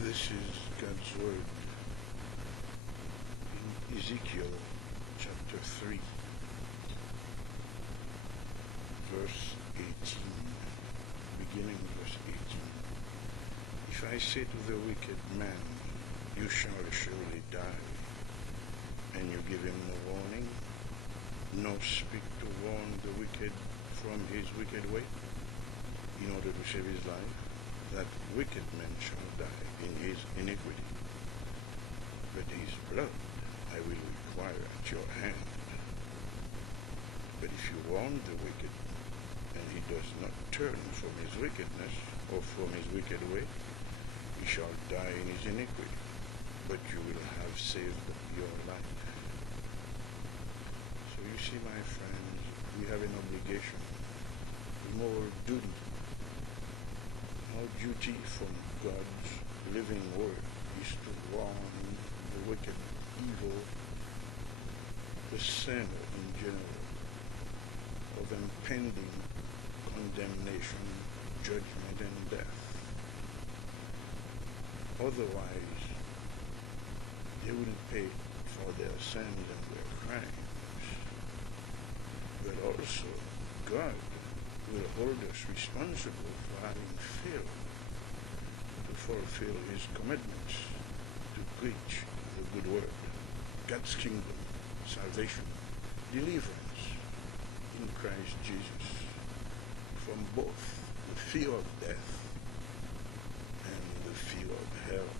This is God's word in Ezekiel chapter 3, verse 18, beginning verse 18. If I say to the wicked man, you shall surely die, and you give him no warning, nor speak to warn the wicked from his wicked way, in order to save his life, that wicked man shall die in his iniquity. But his blood I will require at your hand. But if you warn the wicked, and he does not turn from his wickedness, or from his wicked way, he shall die in his iniquity, but you will have saved your life. So you see, my friends, we have an obligation, a moral duty. Our duty from God's living word is to warn the wicked, evil, the sinner in general, of impending condemnation, judgment, and death. Otherwise, they will pay for their sins and their crimes. But also, God will hold us responsible for having failed to fulfill his commitments to preach the good word, God's kingdom, salvation, deliverance in Christ Jesus from both the fear of death and the fear of hell.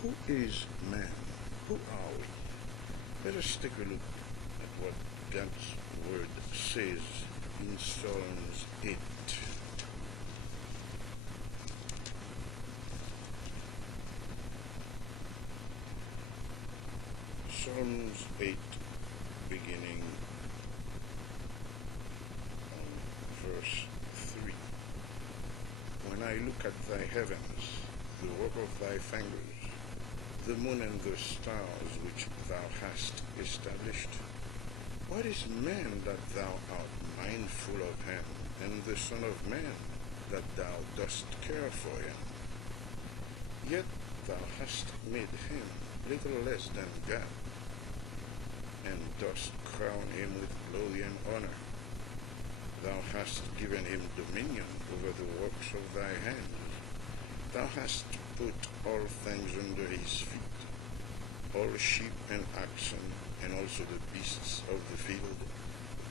Who is man? Who are we? Let us take a look at what God's word says in Psalms 8. Psalms 8, beginning on verse 3. When I look at thy heavens, the work of thy fingers, the moon and the stars which thou hast established, what is man that thou art mindful of him, and the Son of Man that thou dost care for him? Yet thou hast made him little less than God, and dost crown him with glory and honor. Thou hast given him dominion over the works of thy hands. Thou hast put all things under his feet, all sheep and oxen, and also the beasts of the field,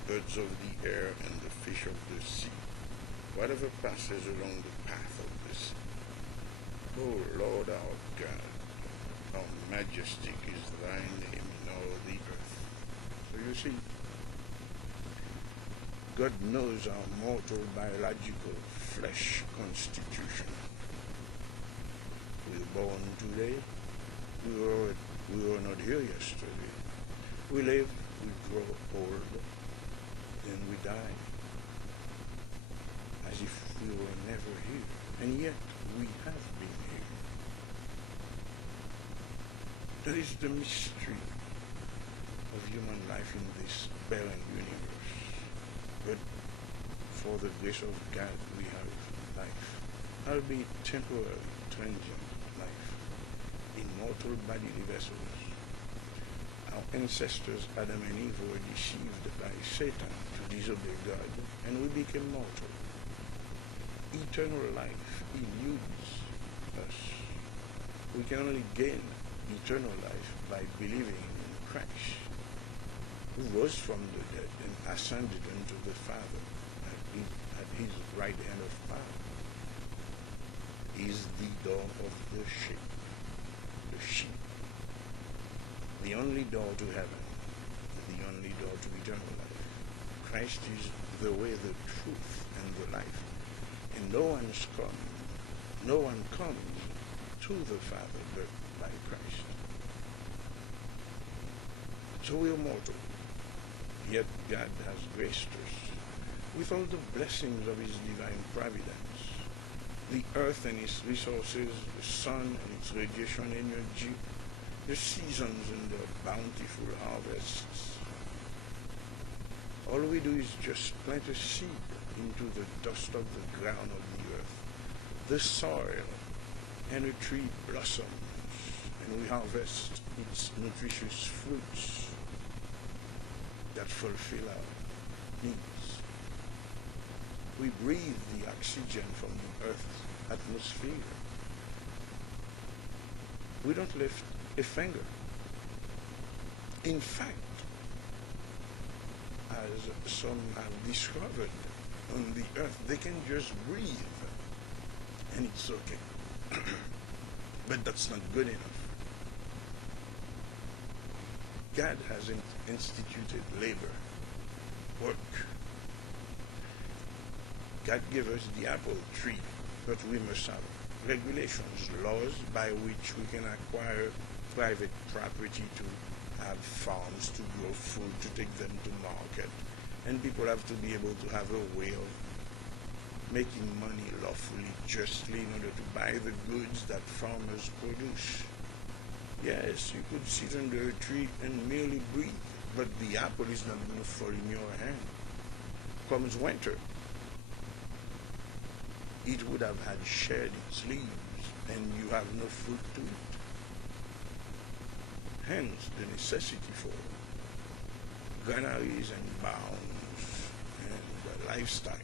the birds of the air, and the fish of the sea, whatever passes along the path of the sea. O Lord our God, how majestic is thy name in all the earth. So you see, God knows our mortal biological flesh constitution. We were born today, we were not here yesterday. We live, we grow old, then we die, as if we were never here, and yet we have been here. That is the mystery of human life in this barren universe. But for the grace of God, we have life, albeit temporary, transient life, in mortal bodily vessels. Our ancestors, Adam and Eve, were deceived by Satan to disobey God, and we became mortal. Eternal life eludes us. We can only gain eternal life by believing in Christ, who rose from the dead and ascended unto the Father at his right hand of power. He is the door of the sheep. The only door to heaven, the only door to eternal life. Christ is the way, the truth, and the life. And no one comes to the Father but by Christ. So we are mortal, yet God has graced us with all the blessings of his divine providence. The earth and its resources, the sun and its radiation energy, the seasons and their bountiful harvests. All we do is just plant a seed into the dust of the ground of the earth, the soil, and a tree blossoms, and we harvest its nutritious fruits that fulfill our needs. We breathe the oxygen from the Earth's atmosphere. We don't lift a finger. In fact, as some have discovered on the Earth, they can just breathe, and it's okay. But that's not good enough. God has instituted labor, work. God gave us the apple tree, but we must have regulations, laws by which we can acquire private property to have farms, to grow food, to take them to market. And people have to be able to have a way of making money lawfully, justly, in order to buy the goods that farmers produce. Yes, you could sit under a tree and merely breathe, but the apple is not going to fall in your hand. Comes winter, it would have had shed its leaves, and you have no fruit to eat. Hence the necessity for granaries and barns and livestock.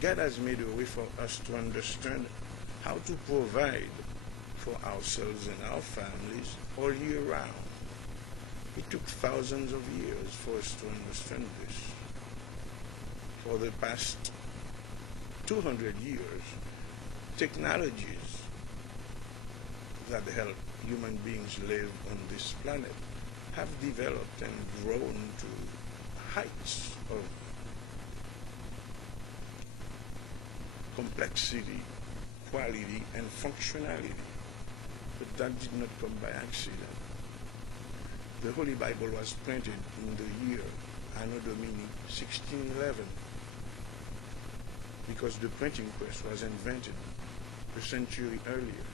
God has made a way for us to understand how to provide for ourselves and our families all year round. It took thousands of years for us to understand this. For the past 200 years, technologies that help human beings live on this planet have developed and grown to heights of complexity, quality, and functionality. But that did not come by accident. The Holy Bible was printed in the year Anno Domini 1611, because the printing press was invented a century earlier.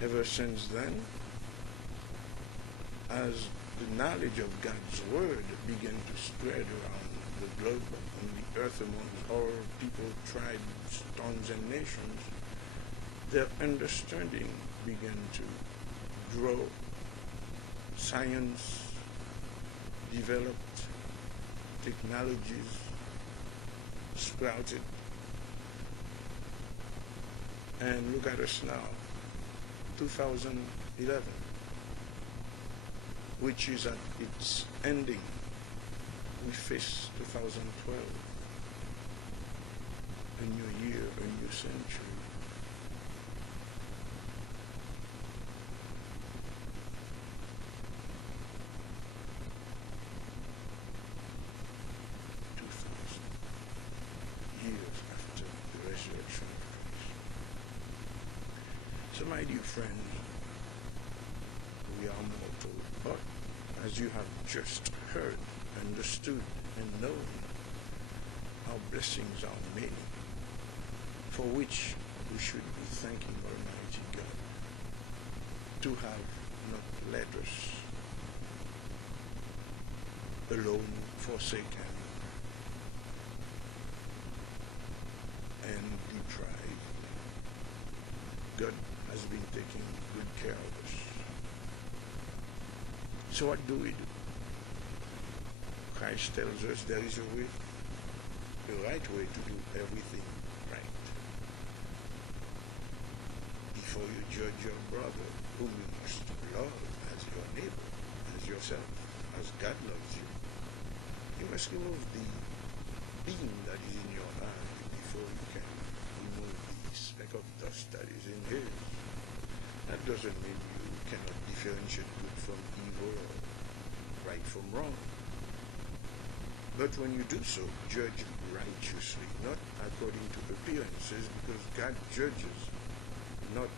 Ever since then, as the knowledge of God's Word began to spread around the globe and the earth among all people, tribes, tongues, and nations, their understanding began to grow. Science developed, technologies sprouted, and look at us now, 2011, which is at its ending. We face 2012, a new year, a new century. Years after the resurrection of Christ. So, my dear friends, we are mortal, but as you have just heard, understood, and known, our blessings are many, for which we should be thanking Almighty God to have not let us alone, forsaken, and deprived. God has been taking good care of us. So what do we do? Christ tells us there is a way, the right way to do everything right. Before you judge your brother, whom you must love as your neighbor, as yourself, as God loves you, you must remove the beam that is in your eye before you can remove the speck of dust that is in his. That doesn't mean you cannot differentiate good from evil or right from wrong. But when you do so, judge righteously, not according to appearances, because God judges not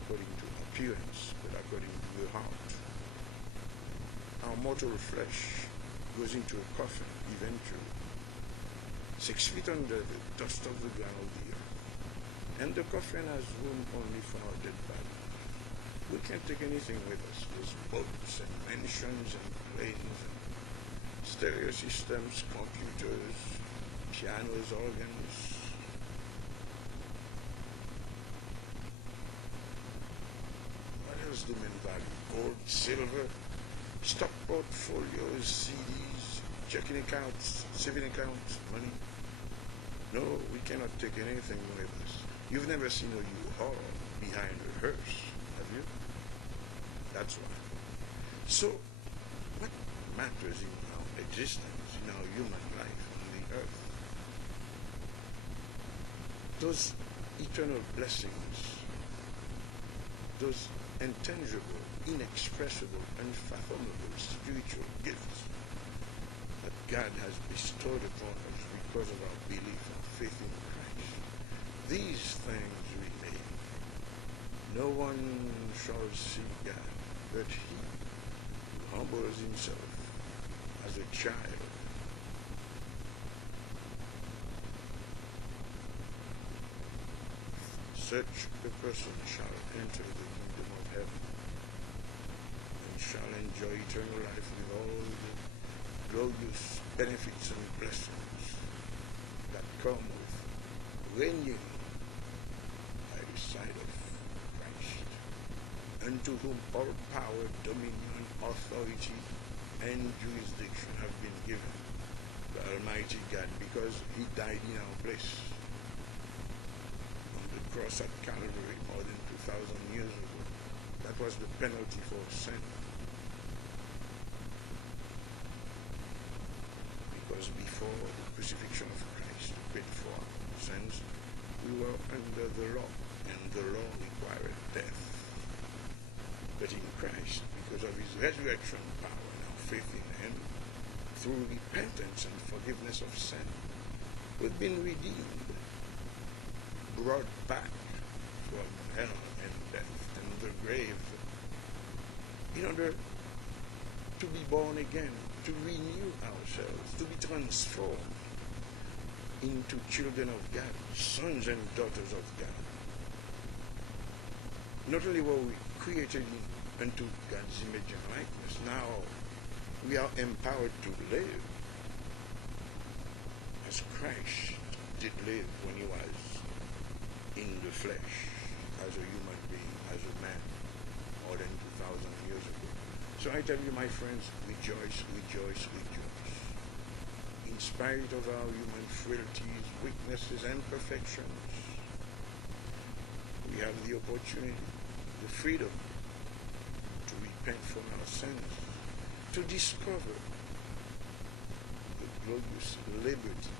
according to appearance, but according to the heart. Our mortal flesh goes into a coffin eventually, 6 feet under the dust of the ground of the earth. And the coffin has room only for our dead body. We can't take anything with us. There's boats and mansions and planes and stereo systems, computers, pianos, organs. gold, silver, stock portfolios, CDs, checking accounts, saving accounts, money. No, we cannot take anything with us. You've never seen a U-Haul behind a hearse, have you? That's why. So, what matters in our existence, in our human life on the earth? Those eternal blessings, those intangible, inexpressible, unfathomable spiritual gifts that God has bestowed upon us because of our belief and faith in Christ. These things remain. No one shall see God, but he who humbles himself as a child. Such a person shall enter the kingdom of heaven and shall enjoy eternal life with all the glorious benefits and blessings that come with reigning by the side of Christ, unto whom all power, dominion, authority, and jurisdiction have been given by Almighty God, because he died in our place on the cross at Calvary more than 2,000 years ago. That was the penalty for sin. Because before the crucifixion of Christ, paid for our sins, we were under the law, and the law required death. But in Christ, because of his resurrection power and our faith in him, through repentance and forgiveness of sin, we've been redeemed, brought back from hell and death and the grave, in order to be born again, to renew ourselves, to be transformed into children of God, sons and daughters of God. Not only were we created unto God's image and likeness, now we are empowered to live as Christ did live when he was in the flesh, as a human being, as a man, more than 2,000 years ago. So I tell you, my friends, rejoice, rejoice, rejoice. In spite of our human frailties, weaknesses, and perfections, we have the opportunity, the freedom to repent from our sins, to discover the glorious liberty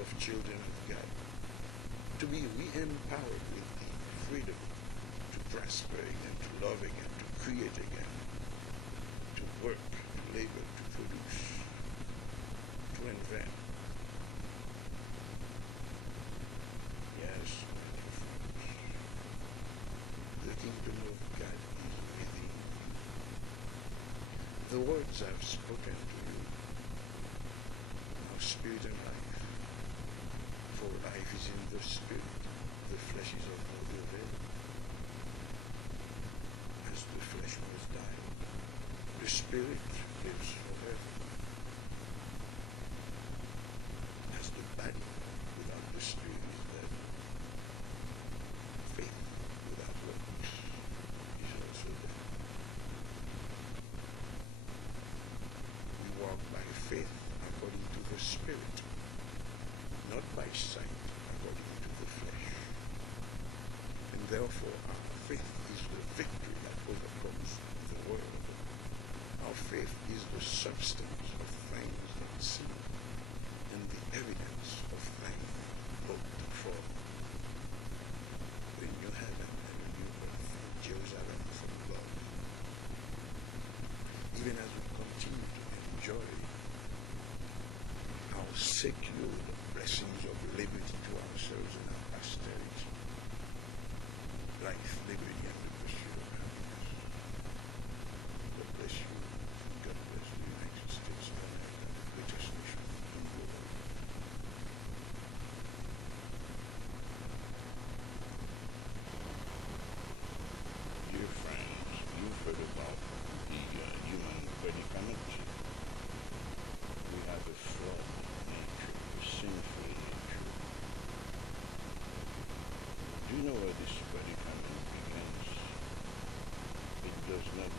of children of God, to be re-empowered with the freedom to prosper again, to love again, to create again, to work, to labor, to produce, to invent. Yes, my dear friends, the kingdom of God is within you. The words I've spoken to you are spirit and life. For life is in the spirit, the flesh is of no avail. As the flesh must die, the spirit lives forever. As the body without the spirit is dead, faith without works is also dead. We walk by faith according to the spirit, not by sight according to the flesh. And therefore our faith is the victory that overcomes the world. Our faith is the substance of things not seen and the evidence of things hoped for. The new heaven and the new earth, Jerusalem from above. Even as we continue to enjoy our secured blessings of liberty to ourselves and our posterity, life, liberty, and the pursuit of happiness. God bless you. God bless the United States of America, the greatest nation in the world. Dear friends, you've heard about the human predicament. We have a flawed nature, a sinful nature. Do you know where this predicament begins? It does not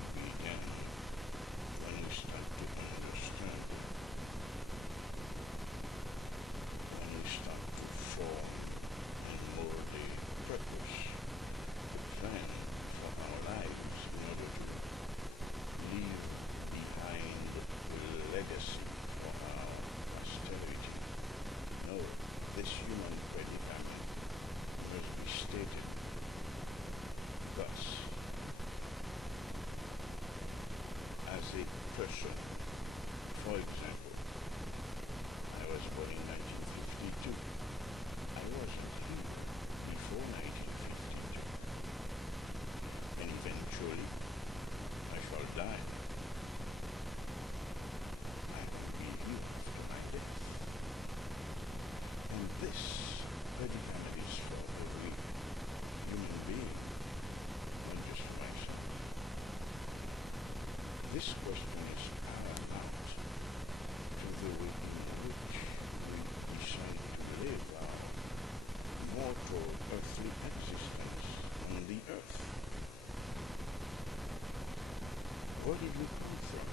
did we come from?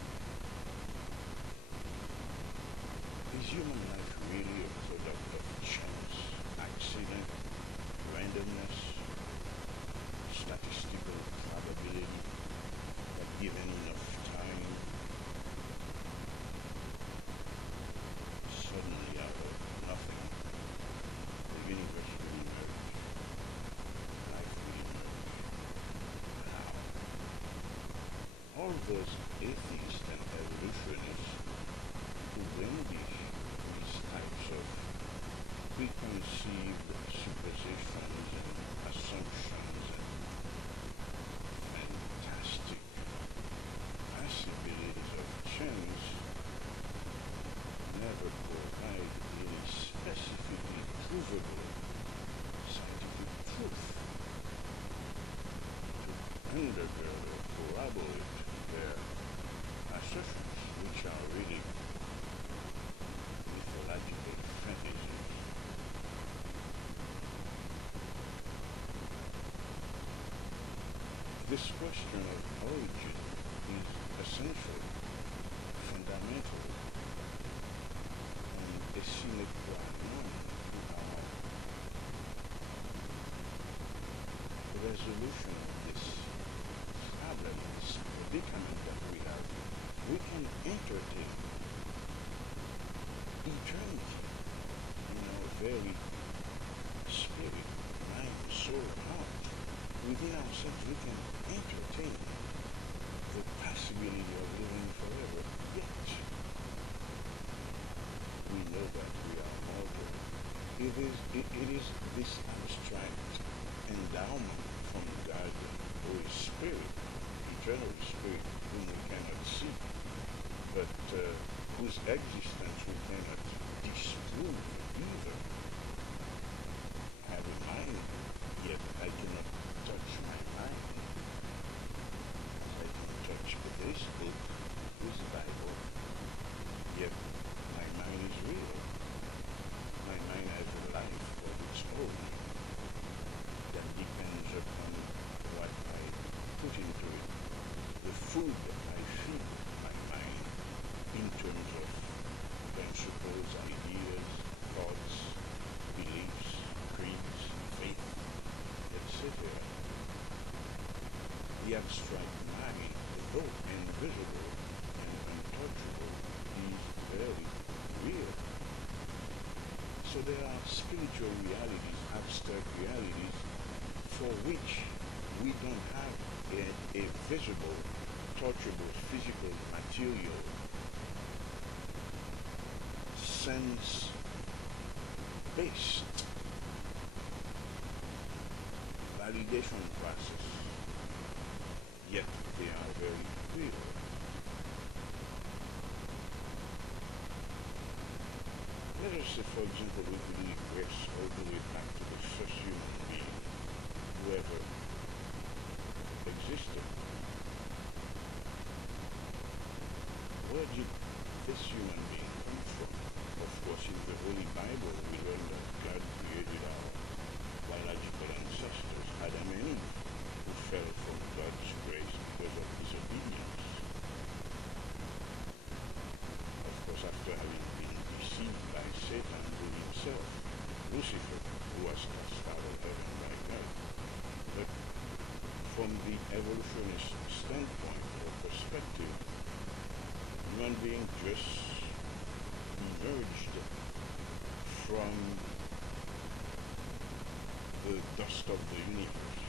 Is human life really a product of chance, accident, randomness, statistical probability that given enough time, suddenly out of nothing, the universe will emerge, life will emerge? How? All those atheists and evolutionists who brandish these types of preconceived suppositions and assumptions and fantastic possibilities of chance never provide any specifically provable scientific truth to undergird or corroborate their assertions, which are really mythological fantasies. This question of origin is essential, fundamental, and a sine qua non to our resolution of this problem, this predicament that we have. We can entertain eternity in our very spirit, mind, soul, heart. Within ourselves, we can entertain the possibility of living forever, yet we know that we are mortal. It is this abstract endowment from God, Holy Spirit, eternal Spirit, whom we cannot see, but whose existence we cannot disprove either. I have a mind, yet I cannot touch my mind. I can touch this book, this Bible, yet my mind is real. My mind has a life of its own that depends upon what I put into it, the food I feed my mind in terms of principles, ideas, thoughts, beliefs, creeds, faith, etc. The abstract mind, though invisible and untouchable, is very real. So there are spiritual realities, abstract realities, for which we don't have a visible, touchable, physical, material, sense-based validation process, yet they are very real. Let us say, for example, we could regress all the way back to the first human being who ever existed. Where did this human being come from? Of course, in the Holy Bible, we learn that God created our biological ancestors, Adam and Eve, who fell from God's grace because of disobedience. Of course, after having been deceived by Satan, who himself, Lucifer, who was cast out of heaven by God. But from the evolutionist standpoint or perspective, human being just emerged from the dust of the universe,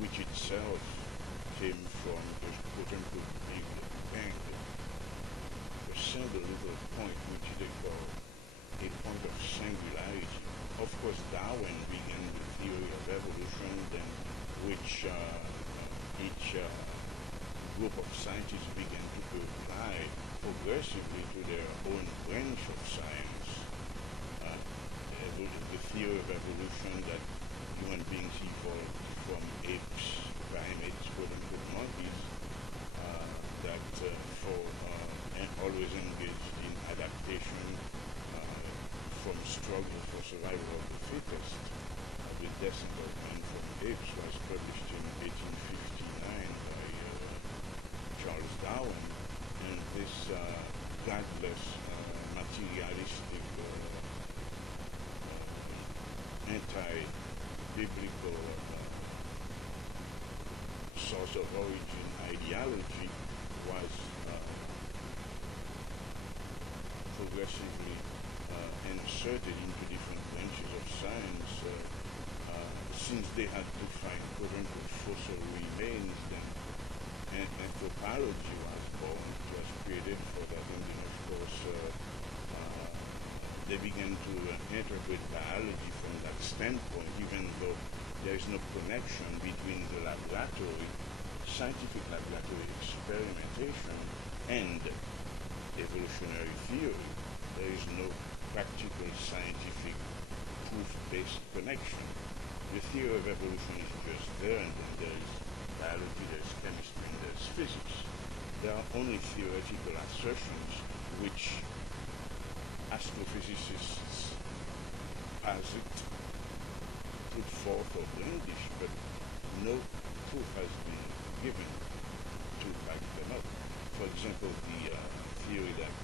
which itself came from the quote-unquote Big Bang, a single little point which they call a point of singularity. Of course, Darwin began the theory of evolution, then which each group of scientists began to apply progressively to their own branch of science. The theory of evolution that human beings evolved from apes, primates, quote-unquote monkeys, that always engaged in adaptation from struggle for survival of the fittest. The Descent of Man from Apes was published in 1859 by Charles Darwin and this godless, materialistic, anti-biblical source of origin ideology was progressively inserted into different branches of science since they had to find quote-unquote fossil remains. Then anthropology was born. It was created for that, and then of course they began to interpret biology from that standpoint, even though there is no connection between the laboratory, scientific laboratory experimentation, and evolutionary theory. There is no practical scientific proof-based connection. The theory of evolution is just there, and then there is biology, there is chemistry, and there is physics. There are only theoretical assertions which astrophysicists, as it put forth or brandish, but no proof has been given to back them up. For example, the theory that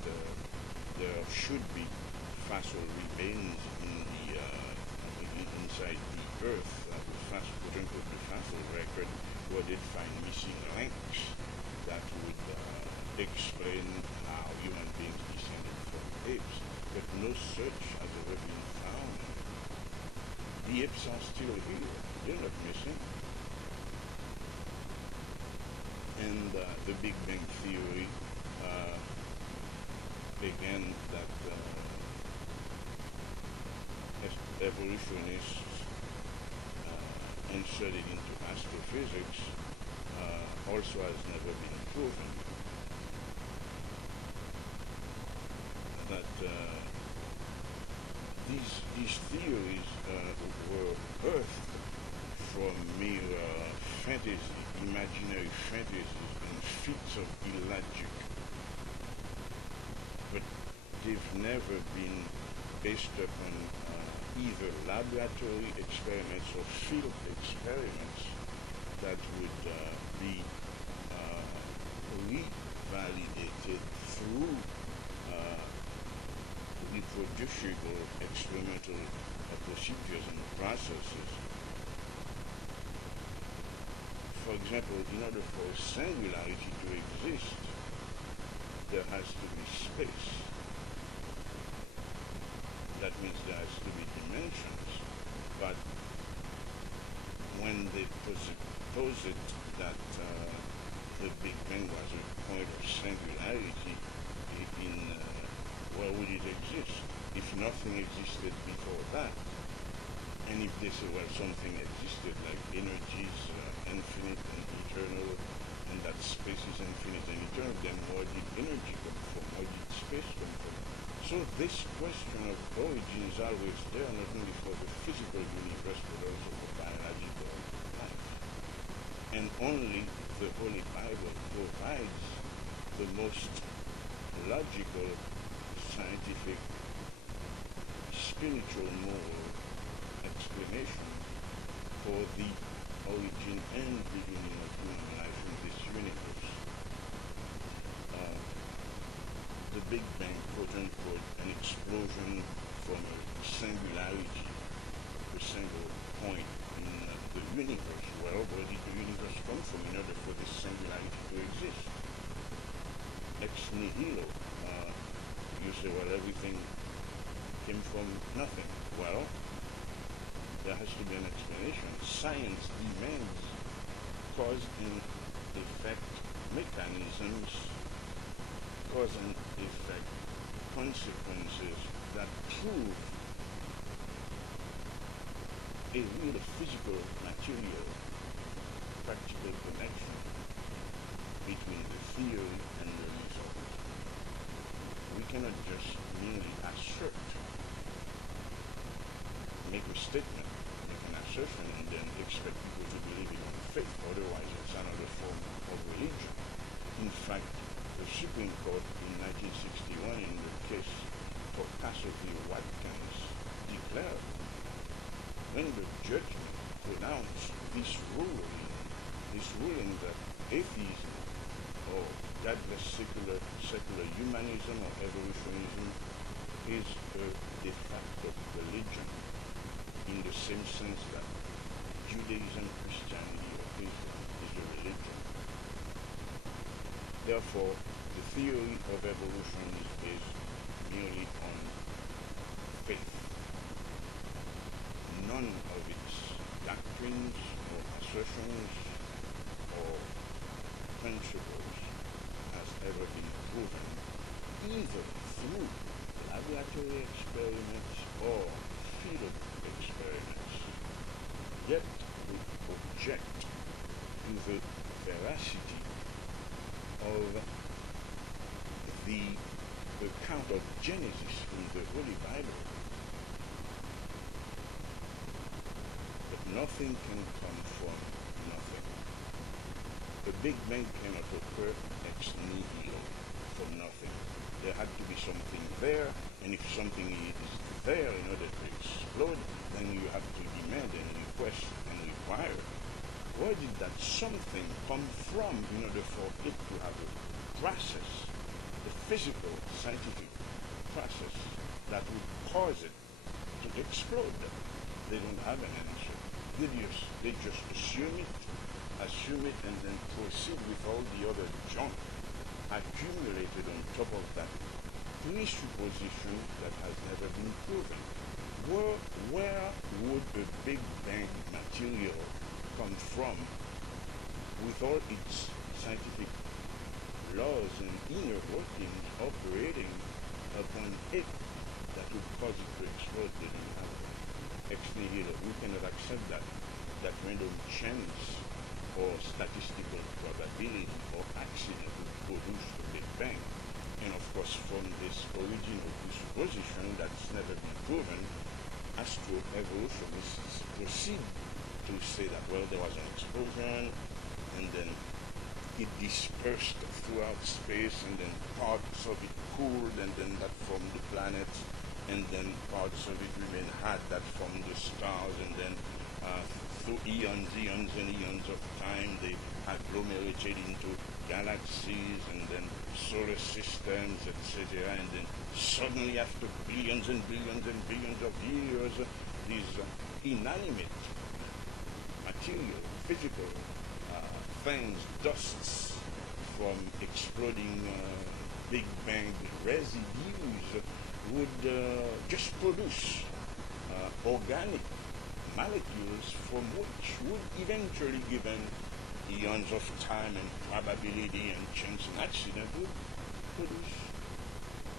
there should be fossil remains inside the Earth, quote-unquote the fossil record, where they find missing links that would explain how human beings descended from apes, but no such has ever been found. The apes are still here; they're not missing. And the Big Bang Theory, again, that evolutionists inserted into astrophysics also has never been proven. That these theories were birthed from mere fantasy, imaginary fantasies, and feats of illogic, but they've never been based upon either laboratory experiments or field experiments that would be revalidated through reproducible experimental procedures and processes. For example, in order for singularity to exist, there has to be space. That means there has to be dimensions. But when they posit that the Big Bang was a point of singularity, where would it exist? If nothing existed before that, and if they say, well, something existed, like energy is infinite and eternal, and that space is infinite and eternal, then where did energy come from? Where did space come from? So this question of origin is always there, not only for the physical universe, but also for biological life. And only the Holy Bible provides the most logical, scientific, spiritual, moral explanation for the origin and beginning of human life in this universe. The Big Bang, quote-unquote, an explosion from a singularity, a single point in the universe. Well, where did the universe come from in order for this singularity to exist? Ex nihilo. You say, well, everything came from nothing. Well, there has to be an explanation. Science demands cause and effect mechanisms, cause and effect consequences that prove a real physical, material, practical connection between the theory and the result. We cannot just merely assert, make a statement, make an assertion, and then expect people to believe it on faith. Otherwise, it's another form of religion. In fact, the Supreme Court in 1961, in the case for Castle v. Watkins, declared, when the judgment pronounced this ruling that atheism or godless secular humanism or evolutionism is a de facto religion in the same sense that Judaism, Christianity, or Islam is a religion. Therefore, the theory of evolution is based merely on faith. None of its doctrines or assertions or principles has ever been proven either through laboratory experiments or field experiments. Yet we object to the veracity of the account of Genesis in the Holy Bible. But nothing can come from nothing. The Big Bang cannot occur ex nihilo, from nothing. There had to be something there, and if something is there in order to explode, then you have to demand and request and require. Where did that something come from in order for it to have a process, a physical, scientific process that would cause it to explode? They don't have an answer. They just assume it, and then proceed with all the other junk accumulated on top of that presupposition that has never been proven. Where would the Big Bang material come from with all its scientific laws and inner workings operating upon it that would cause it to explode? They don't have ex nihilo. We cannot accept that random chance or statistical probability or accident would produce the Big Bang. And of course, from this original presupposition that's never been proven, astroevolutionists proceed to say that, well, there was an explosion, and then it dispersed throughout space, and then parts of it cooled, and then that formed the planets, and then parts of it remained hot that formed the stars, and then through eons and eons of time, they agglomerated into galaxies and then solar systems, etc. And then suddenly, after billions and billions and billions of years, these inanimate material, physical things, dusts from exploding Big Bang residues would just produce organic molecules from which would eventually, given eons of time and probability and chance and accident, would produce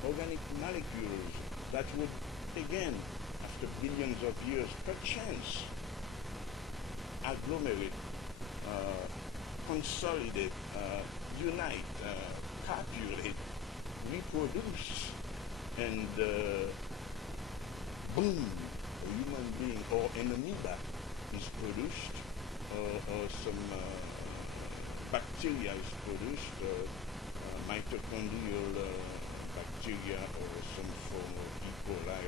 organic molecules that would, again, after billions of years, perchance, agglomerate, consolidate, unite, copulate, reproduce, and boom, a human being or an amoeba is produced, or some bacteria is produced, mitochondrial bacteria, or some form of E. coli,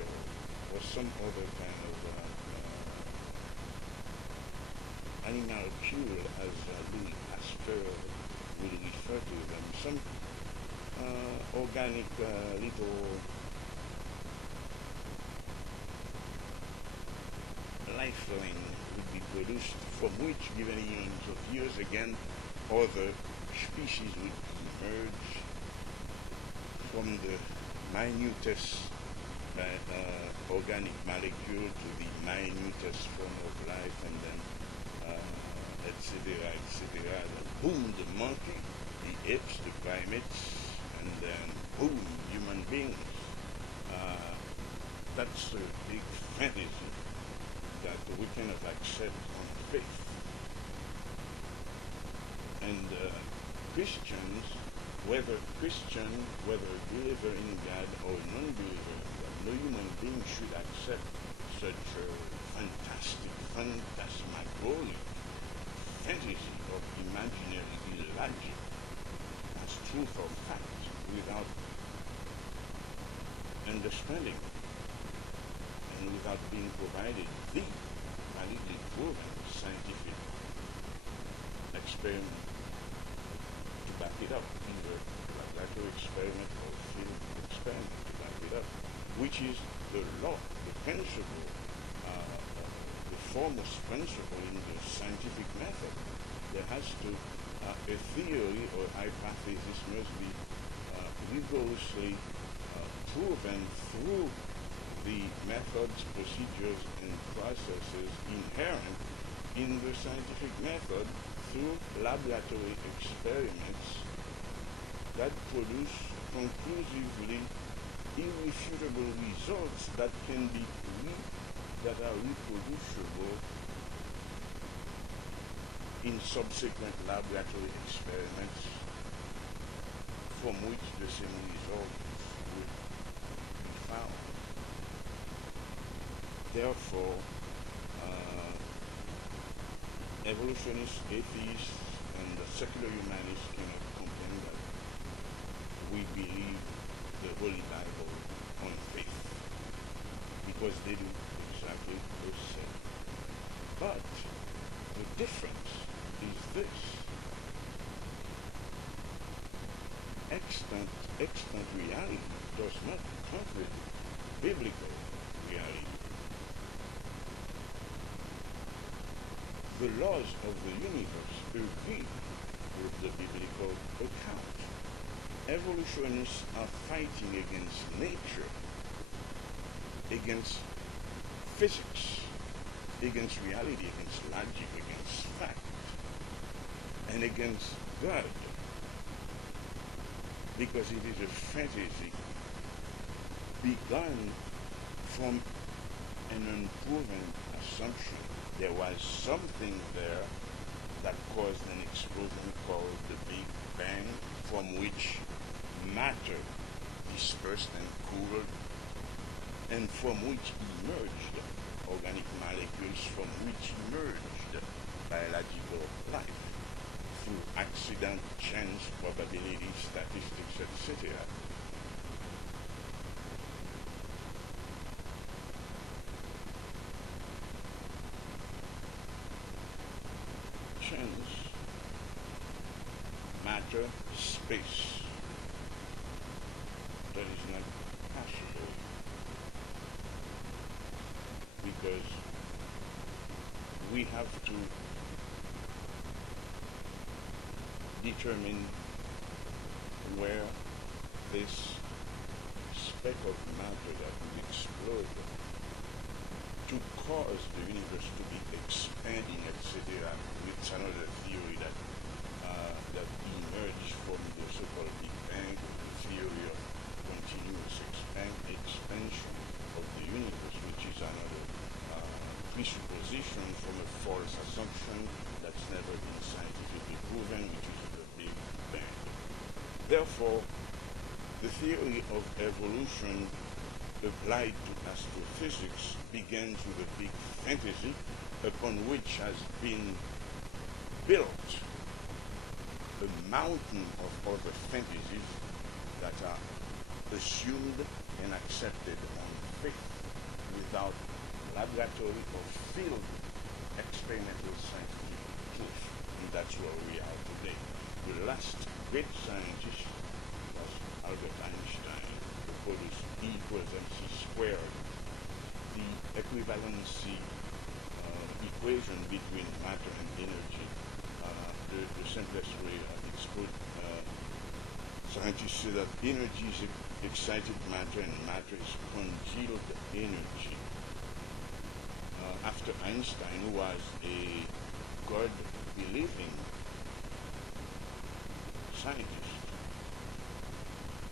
or some other kind of animalcule, as Louis Pasteur will refer to them. Some organic little lifeline would be produced, from which, given eons of years, again, other species would emerge from the minutest organic molecule to the minutest form of life, and then etc., etc. Boom, the monkey, the apes, the primates, and then boom, human beings. That's a big fantasy that we cannot accept on faith. And Christians, whether Christian, whether a believer in God or a non-believer in God, no human being should accept such a fantastic, phantasmagoric fantasy of imaginary illogic as truth or fact without understanding and without being provided the validly proven scientific experiment to back it up in the laboratory experiment or field experiment, to back it up, which is the law, the principle, the foremost principle in the scientific method. There has to, a theory or hypothesis must be rigorously proven through the methods, procedures, and processes inherent in the scientific method through laboratory experiments that produce conclusively irrefutable results that are reproducible in subsequent laboratory experiments from which the same results would be found. Therefore, evolutionists, atheists, and the secular humanists cannot complain that we believe the Holy Bible on faith, because they do exactly the same. But the difference is this: extant reality does not contradict biblical reality. The laws of the universe agree with the biblical account. Evolutionists are fighting against nature, against physics, against reality, against logic, against fact, and against God, because it is a fantasy begun from an unproven assumption. There was something there that caused an explosion called the Big Bang, from which matter dispersed and cooled, and from which emerged organic molecules, from which emerged biological life through accident, chance, probability, statistics, etc. Chance, matter, space. That is not possible, because we have to determine where this speck of matter that will explode to cause the universe to be expanding, etc. It's another theory that emerged from the so-called Big Bang, the theory of continuous expansion of the universe, which is another presupposition from a false assumption that's never been scientifically proven, which is the Big Bang. Therefore, the theory of evolution applied to astrophysics begins with a big fantasy upon which has been built a mountain of other fantasies that are assumed and accepted on faith without laboratory or field experimental scientific proof. And that's where we are today. The last great scientist was Albert Einstein, who produced E equals mc squared, the equivalency equation between matter and energy. The simplest way it's put, scientists say that energy is excited matter and matter is congealed energy. After Einstein, who was a God-believing scientist,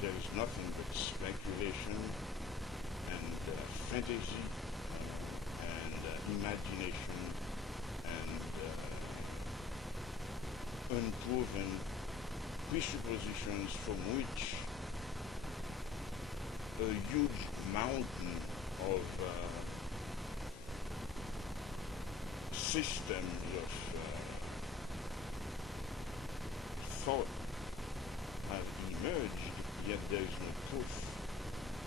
there is nothing but speculation and fantasy and imagination and unproven presuppositions from which a huge mountain of systems of thought have emerged, yet there is no proof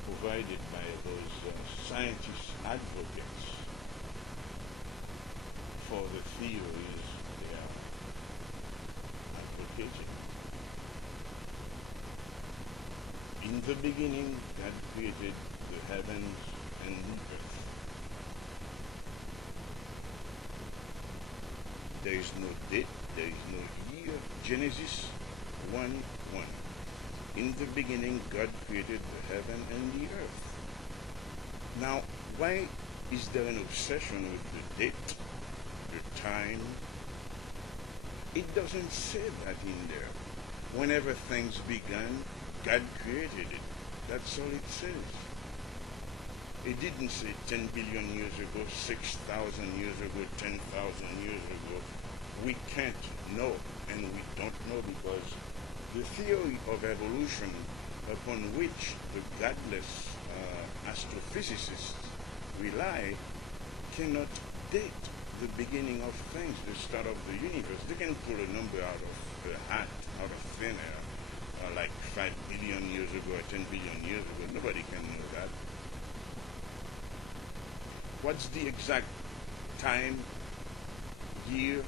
provided by those scientists advocates for the theories they are advocating. In the beginning, God created the heavens and the earth. There is no date, there is no year. Genesis 1:1. In the beginning, God created the heaven and the earth. Now, why is there an obsession with the date, the time? It doesn't say that in there. Whenever things began, God created it. That's all it says. It didn't say 10 billion years ago, 6,000 years ago, 10,000 years ago. We can't know, and we don't know because the theory of evolution upon which the godless astrophysicists rely cannot date the beginning of things, the start of the universe. They can pull a number out of the hat, out of thin air, like 5 billion years ago or 10 billion years ago. Nobody can know that. What's the exact time, year,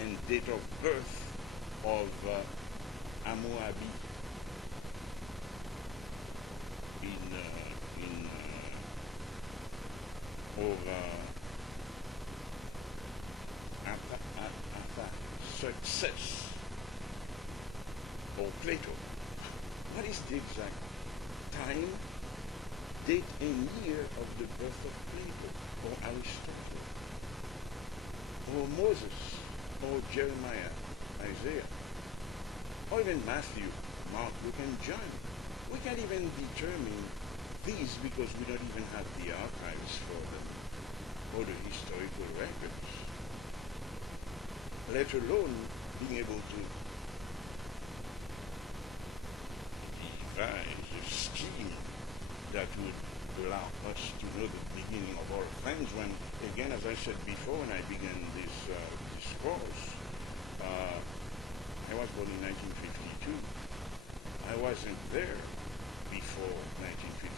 and date of birth of Hammurabi success or Plato? What is the exact time, date, and year of the birth of Plato or Aristotle or Moses or Jeremiah, Isaiah, or even Matthew, Mark, Luke, and John? We can't even determine these because we don't even have the archives for them or the historical records, let alone being able to devise a scheme that would allow us to know the beginning of all things when, again, as I said before when I began this course, I was born in 1952. I wasn't there before 1952.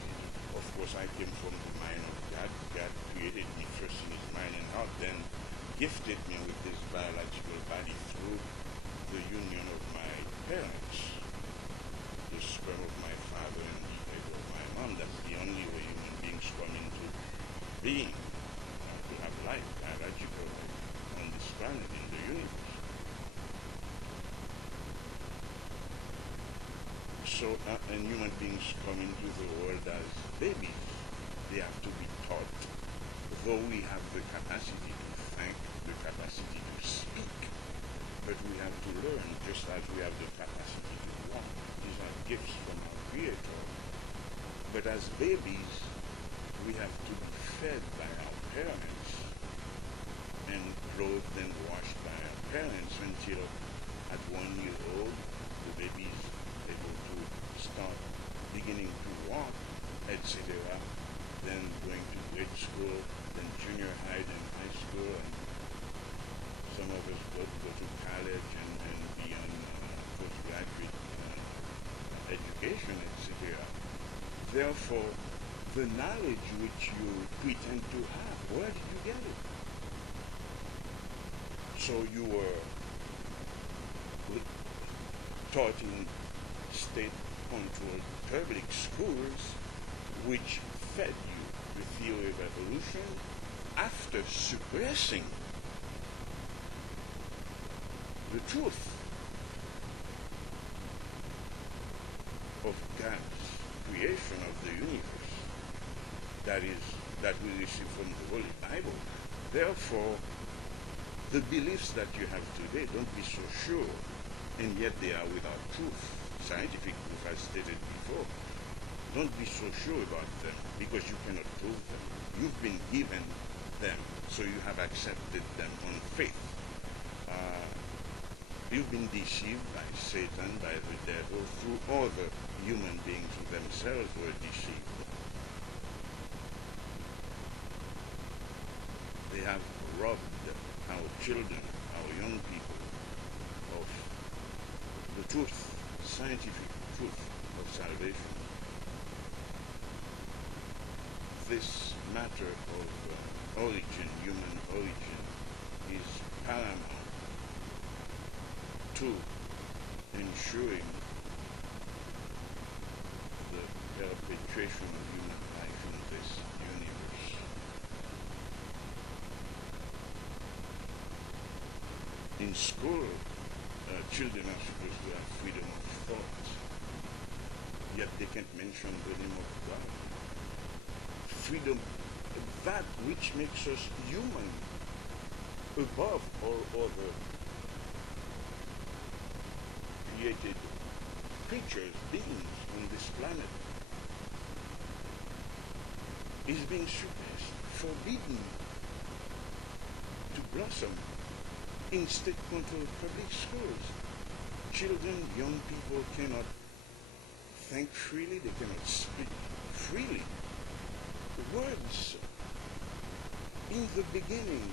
Of course, I came from the mind of God. God created me first in his mind and heart, then gifted me with this biological body through the union of my parents, the sperm of my father and the egg of my mom. That's the only way human beings come into being, to have life, biological life on this planet, in the universe. So, and human beings come into the world as babies. They have to be taught. Though we have the capacity to think, the capacity to speak, but we have to learn just as we have the capacity to walk. These are gifts from our Creator. But as babies, we have to be fed by our parents and clothed and washed by our parents until at 1 year old, the baby is able to start beginning to walk, etc. Then going to grade school, then junior high, then high school, and some of us go to college and beyond postgraduate education, etc. Therefore, the knowledge which you pretend to have, where did you get it? So you were taught in state-controlled public schools which fed you the theory of evolution after suppressing the truth of God's creation of the universe, that we receive from the Holy Bible. Therefore, the beliefs that you have today, don't be so sure, and yet they are without proof, scientific proof as stated before. Don't be so sure about them because you cannot prove them. You've been given them, so you have accepted them on faith. You've been deceived by Satan, by the devil, through other human beings who themselves were deceived. They have robbed our children, our young people, of the truth, scientific truth of salvation. This matter of origin, human origin, is paramount to ensuring perpetuation of human life in this universe. In school, children are supposed to have freedom of thought, yet they can't mention the name of God. Freedom, that which makes us human, above all other created creatures, beings on this planet, is being suppressed, forbidden to blossom in state-controlled public schools. Children, young people cannot think freely, they cannot speak freely. Words. In the beginning,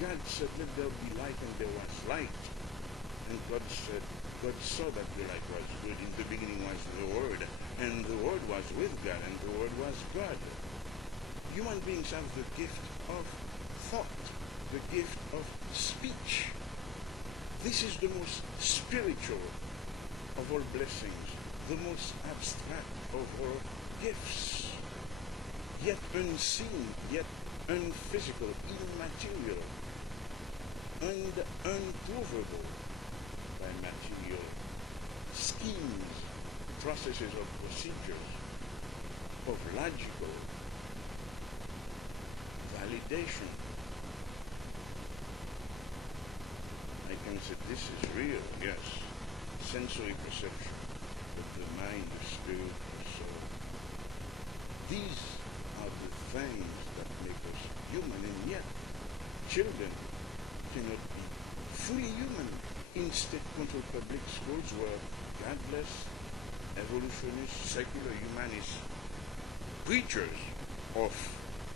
God said, let there be light, and there was light. And God saw that the light was good. In the beginning was the Word, and the Word was with God, and the Word was God. Human beings have the gift of thought, the gift of speech. This is the most spiritual of all blessings, the most abstract of all gifts, yet unseen, yet unphysical, immaterial, and unprovable by material schemes, processes of procedures, of logical validation. I can say this is real, yes, sensory perception, but the mind, the spirit, the soul. These are the things that make us human, and yet children cannot be fully human in state-controlled public schools where godless, evolutionist, secular humanist preachers of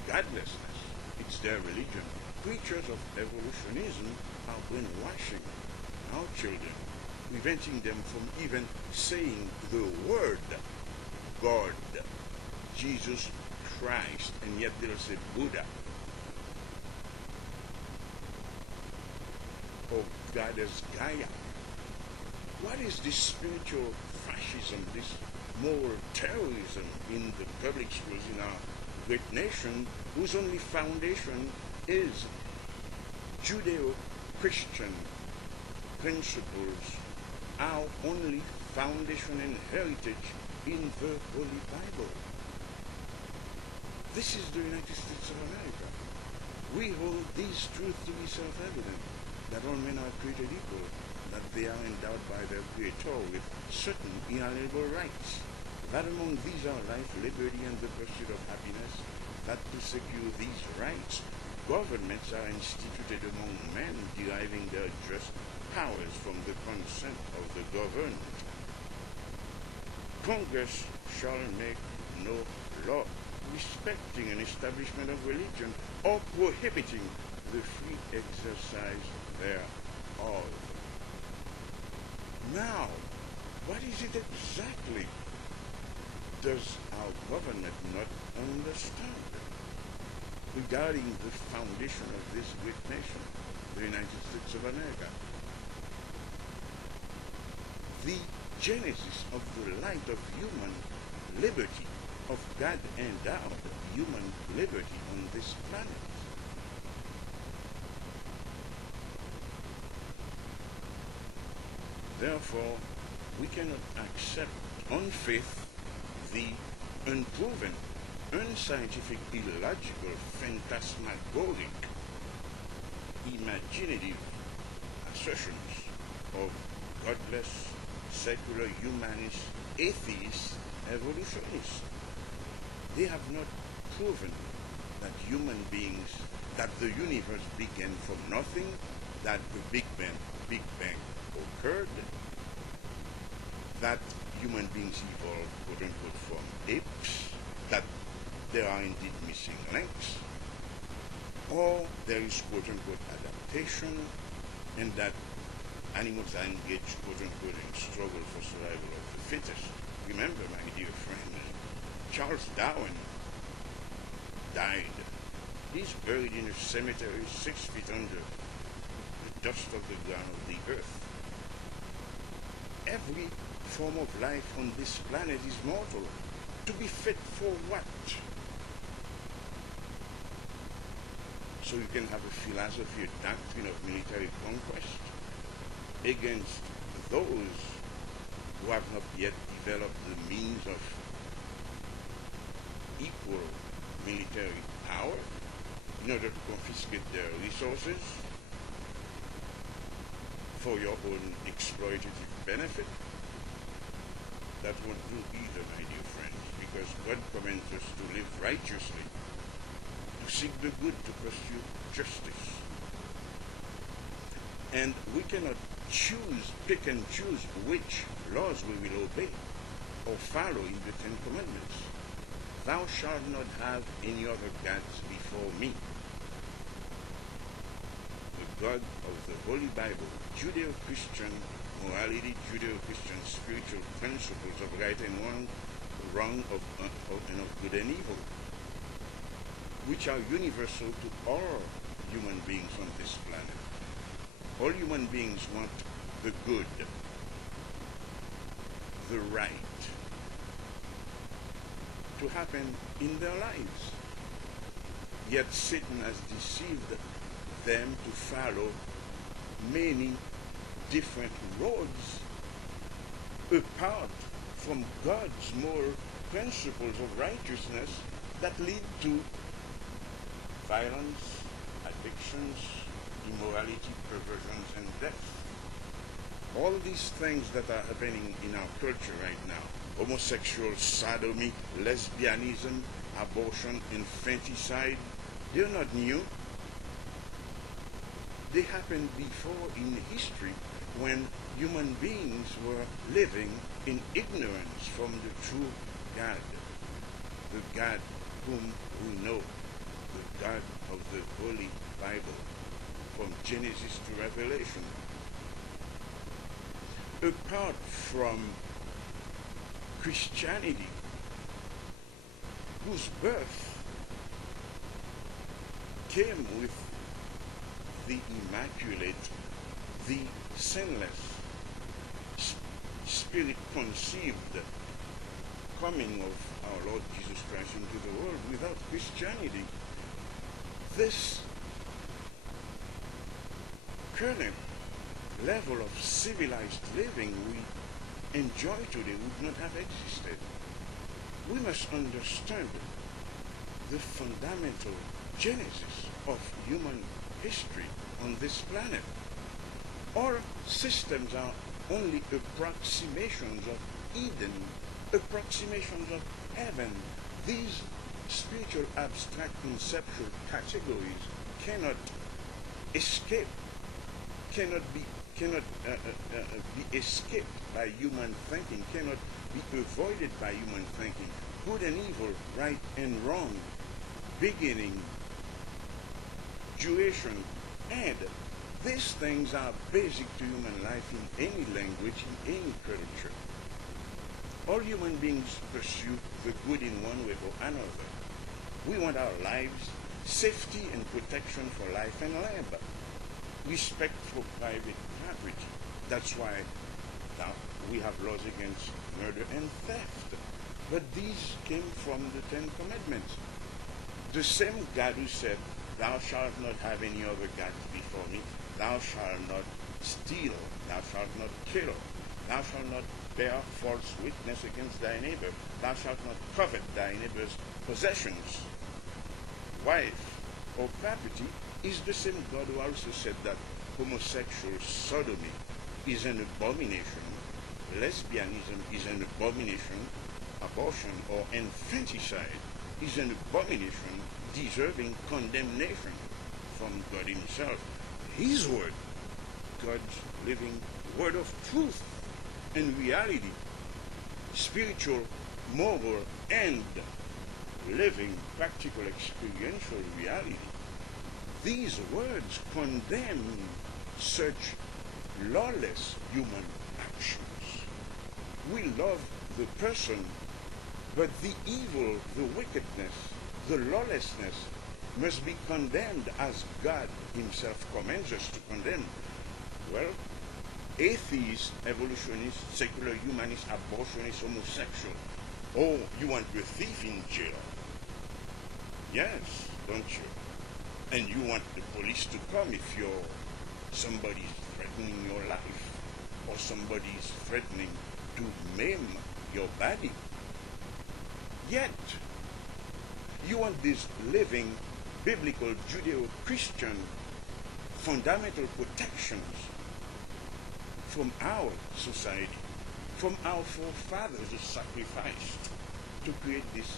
godlessness, it's their religion, preachers of evolutionism are brainwashing our children, preventing them from even saying the word God, Jesus Christ, and yet they'll say Buddha, or Goddess Gaia. What is this spiritual fascism, this moral terrorism in the public schools in our great nation, whose only foundation is Judeo-Christian principles, our only foundation and heritage in the Holy Bible? This is the United States of America. We hold these truths to be self-evident, that all men are created equal, that they are endowed by their Creator with certain inalienable rights, that among these are life, liberty, and the pursuit of happiness, that to secure these rights, governments are instituted among men, deriving their just powers from the consent of the governed. Congress shall make no law respecting an establishment of religion or prohibiting the free exercise thereof. Now, what is it exactly does our government not understand regarding the foundation of this great nation, the United States of America? The genesis of the light of human liberty, of God endowed human liberty on this planet. Therefore, we cannot accept on faith the unproven, unscientific, illogical, phantasmagoric, imaginative assertions of godless, secular, humanist, atheist, evolutionists. They have not proven that human beings, that the universe began from nothing, that the Big Bang occurred, that human beings evolved, quote-unquote, from apes, that there are indeed missing links, or there is, quote-unquote, adaptation, and that animals are engaged, quote-unquote, in struggle for survival of the fittest. Remember, my dear friend, Charles Darwin died. He's buried in a cemetery 6 feet under the dust of the ground of the earth. Every form of life on this planet is mortal. To To be fit for what? So you can have a philosophy, a doctrine of military conquest against those who have not yet developed the means of equal military power in order to confiscate their resources for your own exploitative benefit. That won't do either, my dear friends, because God commands us to live righteously, to seek the good, to pursue justice. And we cannot pick and choose which laws we will obey or follow in the Ten Commandments. Thou shalt not have any other gods before me. The God of the Holy Bible, Judeo-Christian morality, Judeo-Christian spiritual principles of right and wrong, and of good and evil, which are universal to all human beings on this planet. All human beings want the good, the right, to happen in their lives. Yet Satan has deceived them to follow many different roads apart from God's moral principles of righteousness that lead to violence, addictions, immorality, perversions, and death. All these things that are happening in our culture right now, homosexual, sodomy, lesbianism, abortion, infanticide, they're not new. They happened before in history when human beings were living in ignorance from the true God, the God whom we know, the God of the Holy Bible, from Genesis to Revelation. Apart from Christianity, whose birth came with the immaculate, the sinless, spirit conceived coming of our Lord Jesus Christ into the world. Without Christianity, this current level of civilized living we enjoy today would not have existed. We must understand the fundamental genesis of human history on this planet. All systems are only approximations of Eden, approximations of heaven. These spiritual abstract conceptual categories cannot escape, cannot be escaped by human thinking, cannot be avoided by human thinking. Good and evil, right and wrong, beginning, duration, and these things are basic to human life in any language, in any culture. All human beings pursue the good in one way or another. We want our lives, safety and protection for life and limb, respect for private property. That's why we have laws against murder and theft. But these came from the Ten Commandments. The same God who said, "Thou shalt not have any other gods before me. Thou shalt not steal. Thou shalt not kill. Thou shalt not bear false witness against thy neighbor. Thou shalt not covet thy neighbor's possessions, wife, or property," is the same God who also said that homosexual sodomy is an abomination, lesbianism is an abomination, abortion or infanticide is an abomination deserving condemnation from God himself. His word, God's living word of truth and reality, spiritual, moral, and living, practical, experiential reality. These words condemn such lawless human actions. We love the person, but the evil, the wickedness, the lawlessness must be condemned as God himself commands us to condemn. Well, atheists, evolutionists, secular humanists, abortionists, homosexual, Oh, you want the thief in jail? Yes, don't you? And you want the police to come if somebody's threatening your life, or somebody's threatening to maim your body. Yet, you want these living, biblical, Judeo-Christian fundamental protections from our society, from our forefathers who sacrificed to create this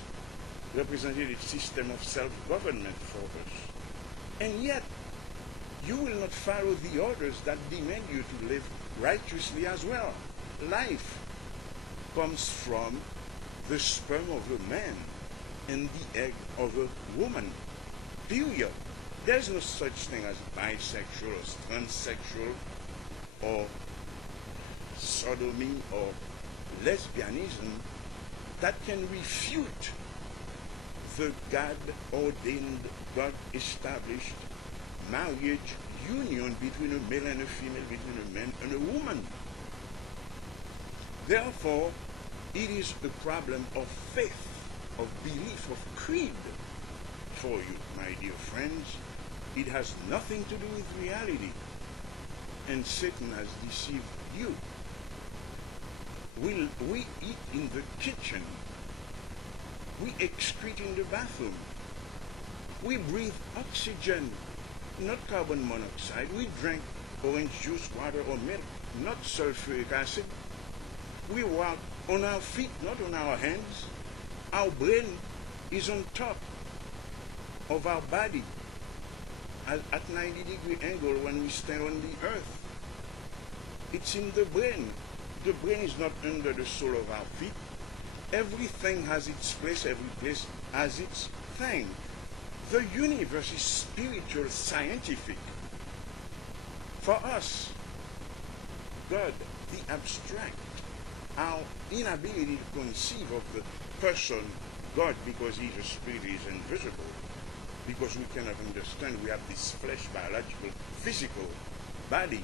representative system of self-government for us. And yet, you will not follow the orders that demand you to live righteously as well. Life comes from the sperm of a man and the egg of a woman. Period. There's no such thing as bisexual or transsexual or sodomy or lesbianism that can refute the God-ordained, God-established marriage union between a male and a female, between a man and a woman. Therefore, it is a problem of faith, of belief, of creed for you, my dear friends. It has nothing to do with reality. And Satan has deceived you. We eat in the kitchen. We excrete in the bathroom. We breathe oxygen, not carbon monoxide. We drink orange juice, water, or milk, not sulfuric acid. We walk on our feet, not on our hands. Our brain is on top of our body at 90-degree angle when we stand on the earth. It's in the brain. The brain is not under the sole of our feet. Everything has its place, every place has its thing. The universe is spiritual, scientific. For us, God, the abstract, our inability to conceive of the person God, because he's a spirit, is invisible, because we cannot understand, we have this flesh, biological, physical body,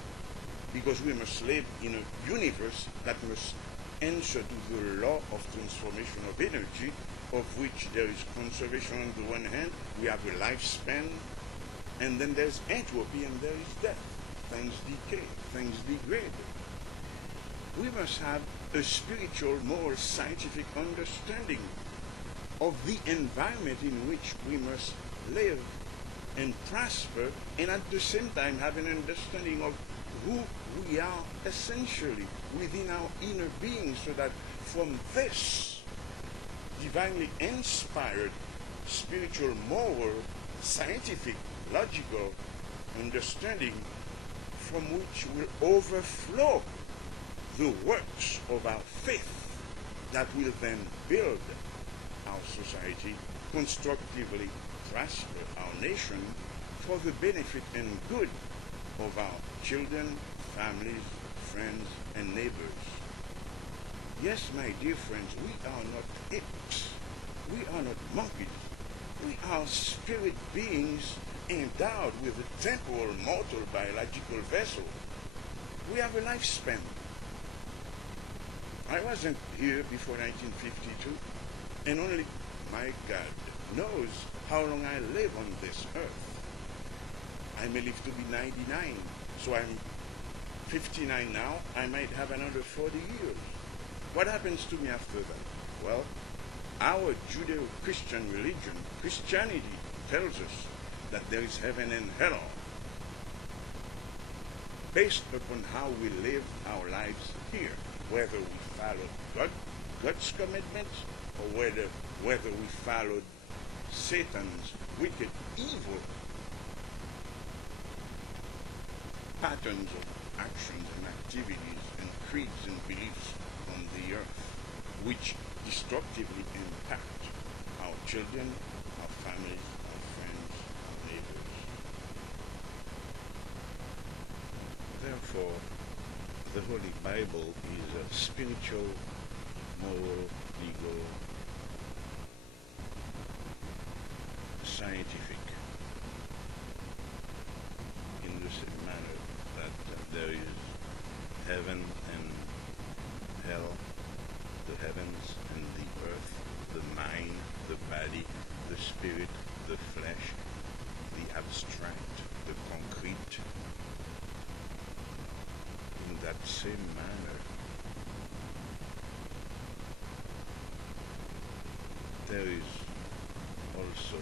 because we must live in a universe that must answer to the law of transformation of energy, of which there is conservation on the one hand, we have a lifespan, and then there's entropy and there is death. Things decay, things degrade. We must have a spiritual, moral, scientific understanding of the environment in which we must live and prosper, and at the same time have an understanding of who we are essentially within our inner being, so that from this divinely inspired spiritual, moral, scientific, logical understanding, from which will overflow the works of our faith that will then build our society, constructively prosper our nation for the benefit and good of our children, families, friends, and neighbors. Yes, my dear friends, we are not apes. We are not monkeys. We are spirit beings endowed with a temporal, mortal, biological vessel. We have a lifespan. I wasn't here before 1952, and only my God knows how long I live on this earth. I may live to be 99, so I'm 59 now. I might have another 40 years. What happens to me after that? Well, our Judeo-Christian religion, Christianity, tells us that there is heaven and hell, based upon how we live our lives here, whether we follow God's commitments, or whether we followed Satan's wicked, evil patterns of actions and activities and creeds and beliefs on the earth, which destructively impact our children, our families, our friends, our neighbors. Therefore, the Holy Bible is a spiritual, moral, legal, scientific, in the same manner that there is heaven and hell, the heavens and the earth, the mind, the body, the spirit, the flesh, the abstract, the concrete. In that same manner, there is also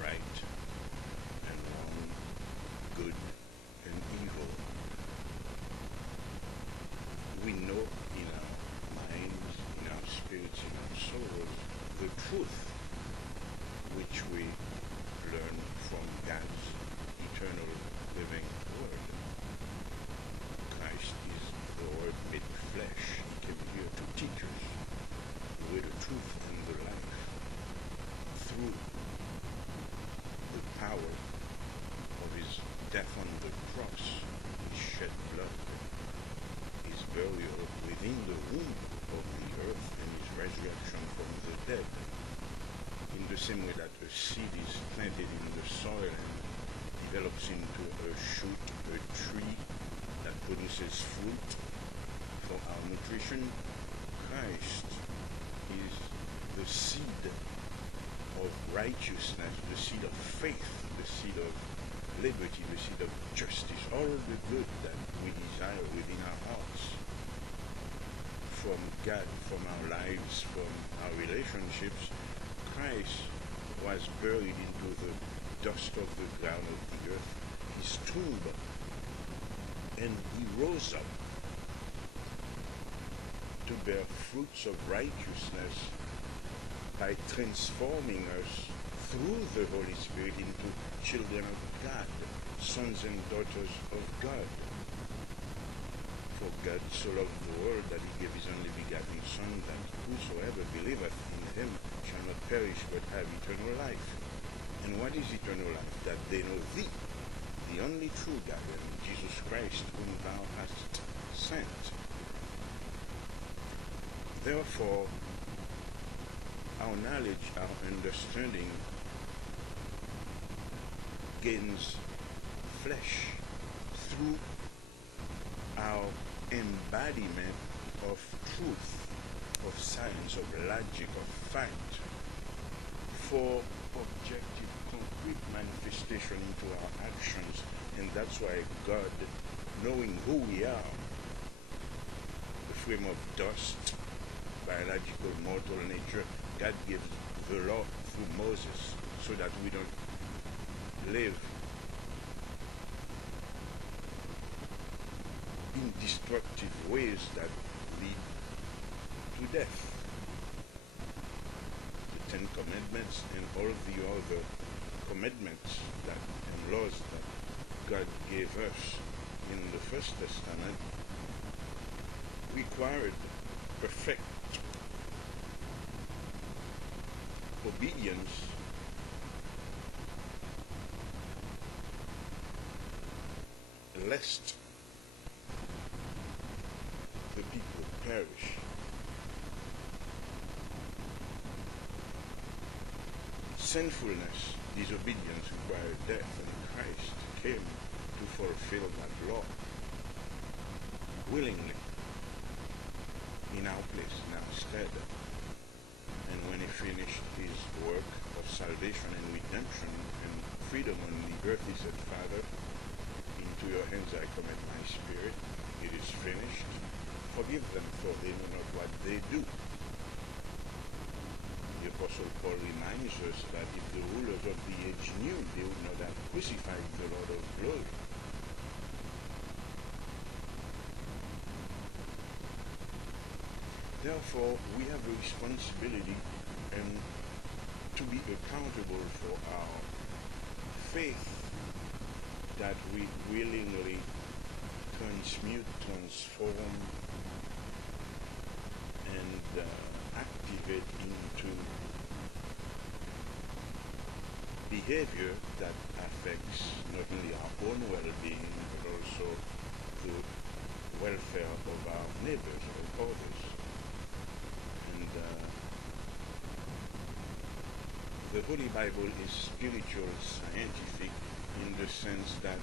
right and wrong, good and evil. We know in our minds, in our spirits, in our souls, the truth which we learn from God's eternal living Word. Christ is the Word made flesh. He came here to teach us the way, the truth, and the life through the power of his death on the cross, his shed blood, his burial within the womb of the earth, and his resurrection from the dead. In the same way that a seed is planted in the soil and develops into a shoot, a tree that produces fruit for our nutrition, Christ is the seed of righteousness, the seed of faith, the seed of liberty, the seed of justice, all the good that we desire within our hearts, from God, from our lives, from our relationships. Christ was buried into the dust of the ground of the earth, his tomb, and he rose up to bear fruits of righteousness by transforming us through the Holy Spirit into children of God, sons and daughters of God. For God so loved the world that he gave his only begotten Son, that whosoever believeth in him shall not perish but have eternal life. And what is eternal life? That they know thee, the only true God, and Jesus Christ, whom thou hast sent. Therefore, our knowledge, our understanding gains flesh through our embodiment of truth, of science, of logic, of fact, for objective, concrete manifestation into our actions. And that's why God, knowing who we are, the frame of dust, biological, mortal nature, God gives the law through Moses so that we don't live in destructive ways that lead to death. The Ten Commandments and all the other commandments and laws that God gave us in the First Testament required perfect obedience lest the people perish. Sinfulness, disobedience required death, and Christ came to fulfill that law willingly in our place, in our stead. And when he finished his work of salvation and redemption and freedom on the earth, he said, Father, into your hands I commit my spirit. It is finished. Forgive them, for they know not what they do. The Apostle Paul reminds us that if the rulers of the age knew, they would not have crucified the Lord of glory. Therefore, we have a responsibility and to be accountable for our faith that we willingly transmute, transform, and activate into behavior that affects not only our own well-being, but also the welfare of our neighbors or others. And the Holy Bible is spiritual scientific in the sense that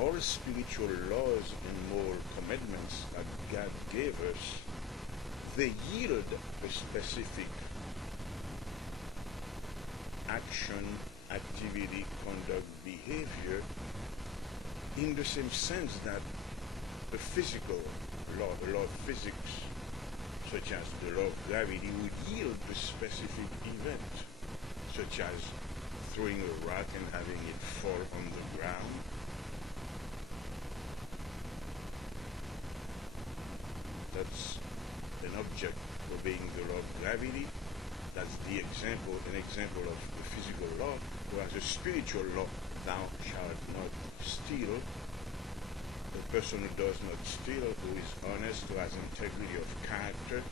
all spiritual laws and moral commandments that God gave us, they yield a specific action, activity, conduct, behavior in the same sense that a physical law, the law of physics, such as the law of gravity, would yield a specific event, such as throwing a rock and having it fall on the ground. That's an object obeying the law of gravity. That's an example of the physical law. Whereas a spiritual law, thou shalt not steal. The person who does not steal, who is honest, who has integrity of character,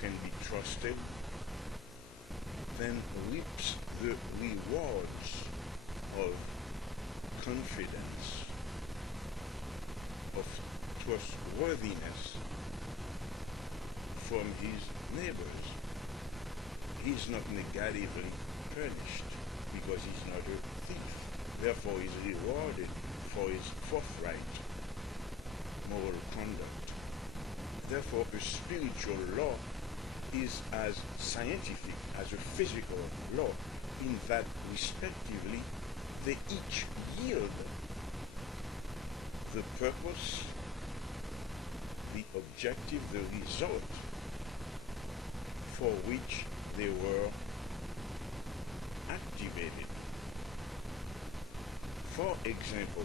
can be trusted, then reaps the rewards of confidence, of trustworthiness from his neighbors. He's not negatively punished because he's not a thief. Therefore, he's rewarded for his forthright moral conduct. Therefore, a spiritual law is as scientific as a physical law in that, respectively, they each yield the purpose, the objective, the result for which they were activated. For example,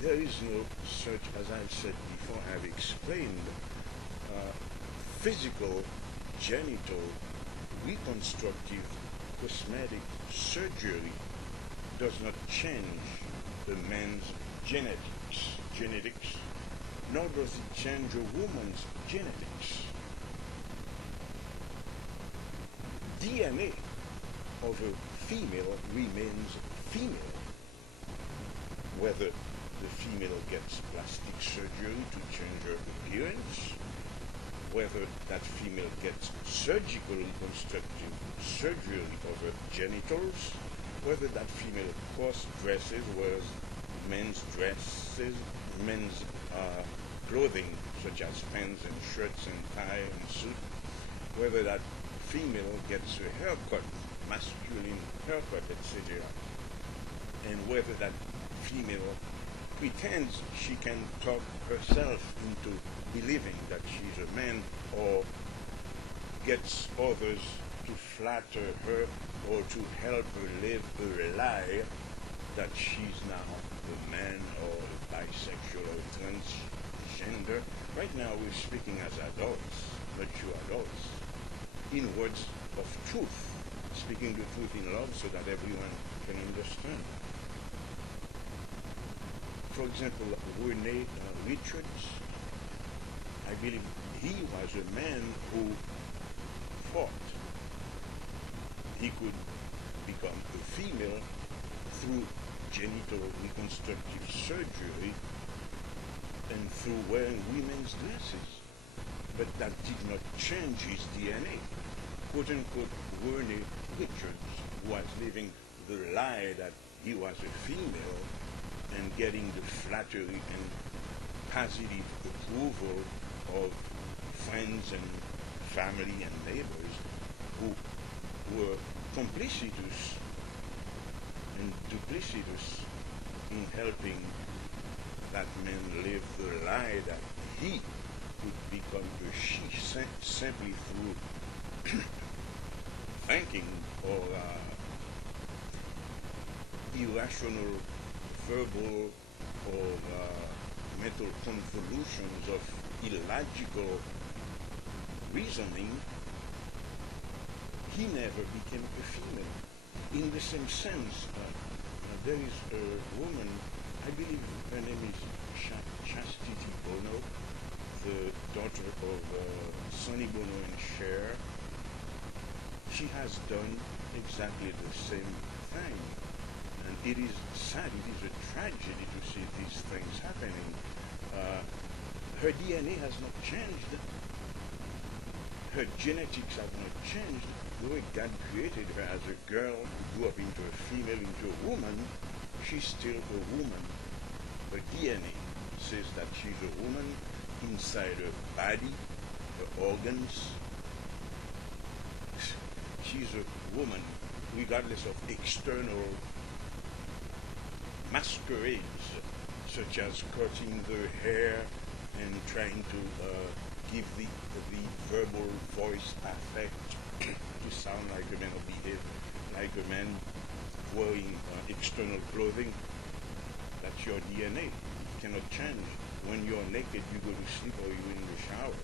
there is no such, as I've said before, I've explained, physical, genital, reconstructive, cosmetic surgery does not change a man's genetics, nor does it change a woman's genetics. DNA of a female remains female, whether the female gets plastic surgery to change her appearance, whether that female gets surgical reconstructive surgery of her genitals, whether that female cross-dresses, wears men's dresses, men's clothing such as pants and shirts and tie and suit, whether that female gets a haircut, masculine haircut, etc., and whether that female pretends she can talk herself into believing that she's a man, or gets others to flatter her or to help her live a lie that she's now a man or a bisexual or transgender. Right now we're speaking as adults, mature adults, in words of truth, speaking the truth in love so that everyone can understand. For example, Rene Richards, I believe he was a man who thought he could become a female through genital reconstructive surgery and through wearing women's dresses. But that did not change his DNA. Quote unquote, Rene Richards was living the lie that he was a female and getting the flattery and positive approval of friends and family and neighbors who were complicitous and duplicitous in helping that man live the lie that he could become a she simply through thinking or irrational verbal or mental convolutions of illogical reasoning. He never became a female. In the same sense, there is a woman, I believe her name is Chastity Bono, the daughter of Sonny Bono and Cher. She has done exactly the same thing. And it is sad, it is a tragedy to see these things happening. Her DNA has not changed. Her genetics have not changed. The way God created her as a girl, who grew up into a female, into a woman, she's still a woman. Her DNA says that she's a woman inside her body, her organs. She's a woman regardless of external masquerades, such as cutting their hair and trying to give the verbal voice affect to sound like a man or behave like a man, wearing external clothing. That's your DNA. It cannot change. When you're naked, you go to sleep or you're in the shower,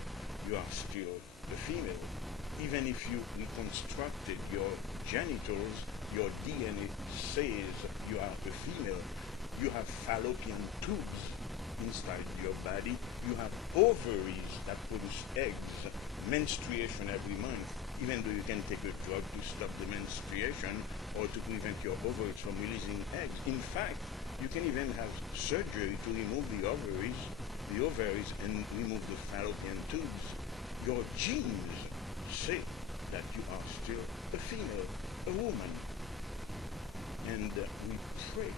you are still a female. Even if you reconstructed your genitals, your DNA says you are a female. You have fallopian tubes inside your body. You have ovaries that produce eggs, menstruation every month, even though you can take a drug to stop the menstruation or to prevent your ovaries from releasing eggs. In fact, you can even have surgery to remove the ovaries and remove the fallopian tubes. Your genes say that you are still a female, a woman. And we pray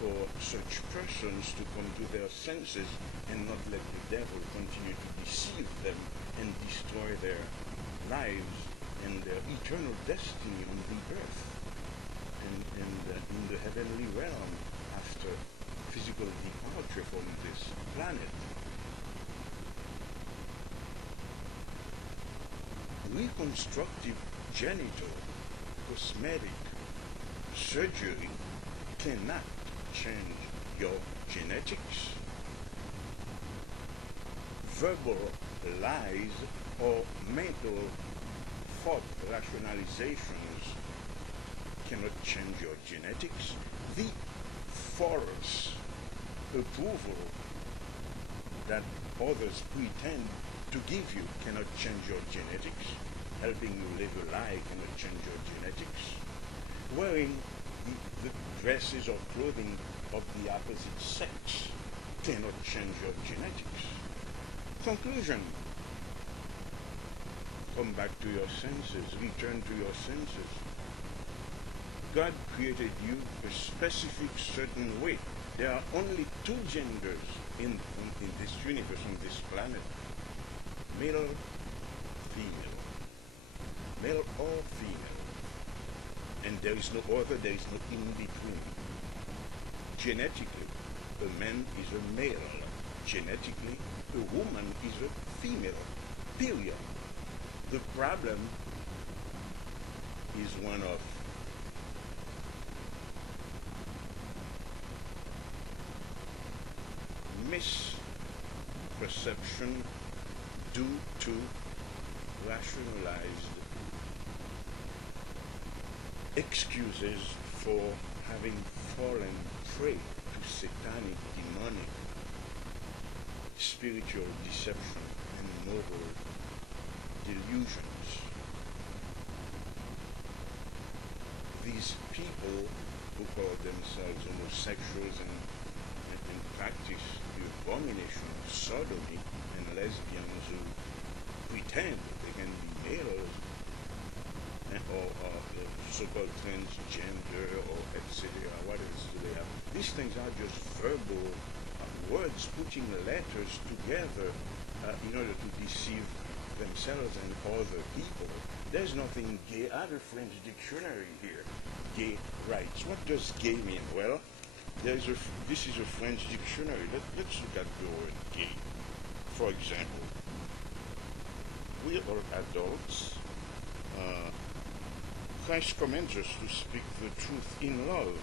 for such persons to come to their senses and not let the devil continue to deceive them and destroy their lives and their eternal destiny on the earth and in the heavenly realm after physical departure from this planet. Reconstructive genital cosmetic surgery cannot change your genetics. Verbal lies or mental thought rationalizations cannot change your genetics. The false approval that others pretend to give you cannot change your genetics. Helping you live a lie cannot change your genetics. Wearing the dresses or clothing of the opposite sex cannot change your genetics. Conclusion. Come back to your senses. Return to your senses. God created you a specific certain way. There are only two genders in this universe, on this planet. Male, female. Male or female. And there is no other, there is no in between. Genetically, a man is a male. Genetically, a woman is a female. Period. The problem is one of misperception due to rationalized excuses for having fallen prey to satanic, demonic, spiritual deception and moral delusions. These people who call themselves homosexuals and practice the abomination of sodomy, and lesbians who pretend that they can be males or so-called transgender or etc. What else do they have? These things are just verbal words putting letters together in order to deceive themselves and other people. There's nothing gay. I have a French dictionary here. Gay rights. What does gay mean? Well, this is a French dictionary. Let's look at the word gay. For example, we are all adults. Christ commands us to speak the truth in love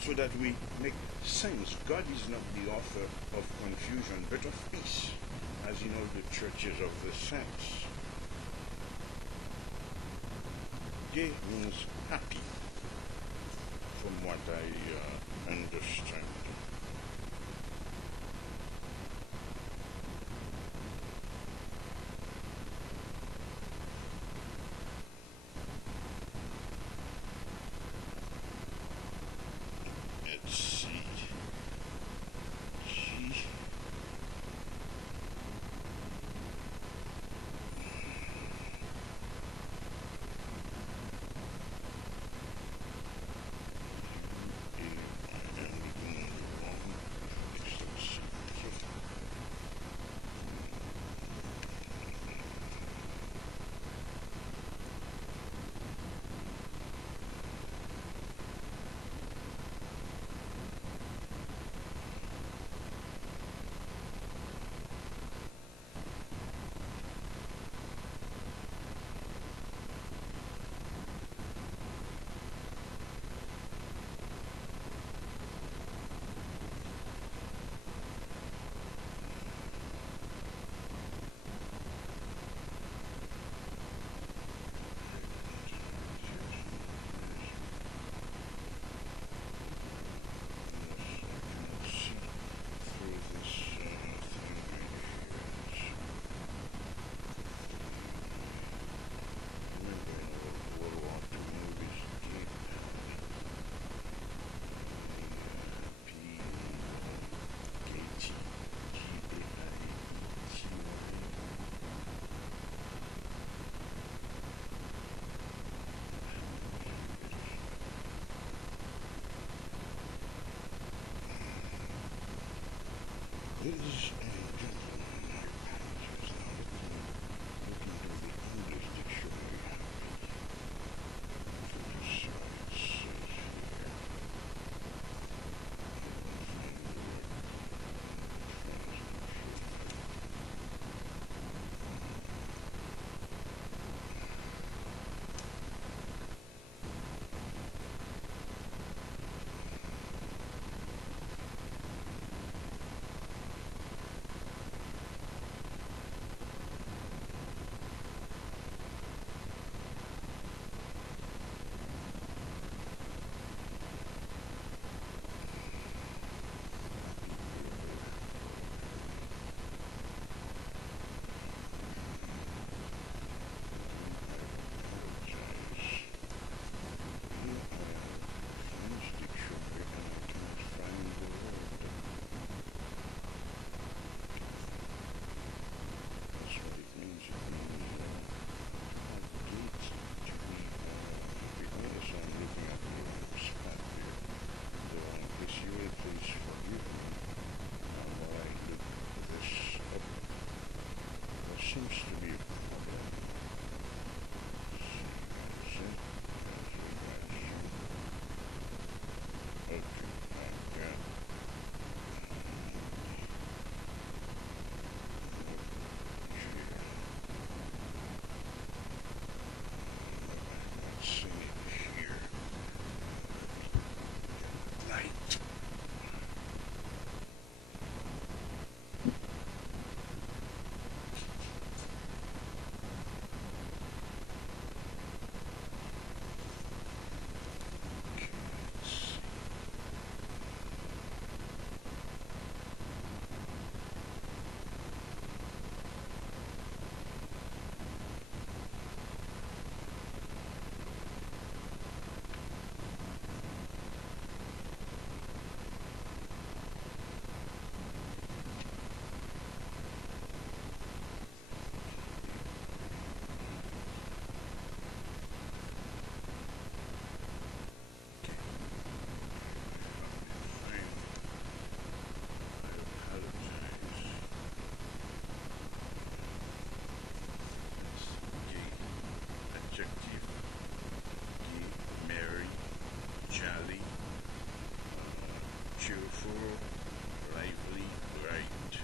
so that we make sense. God is not the author of confusion, but of peace, as in all the churches of the saints. Gay means happy, from what I understand. Let's see. seems to be a problem. See, okay, I've got not seeing it here. Light. Okay, let's see. Adjective, gay, merry, jolly, cheerful, lively, bright,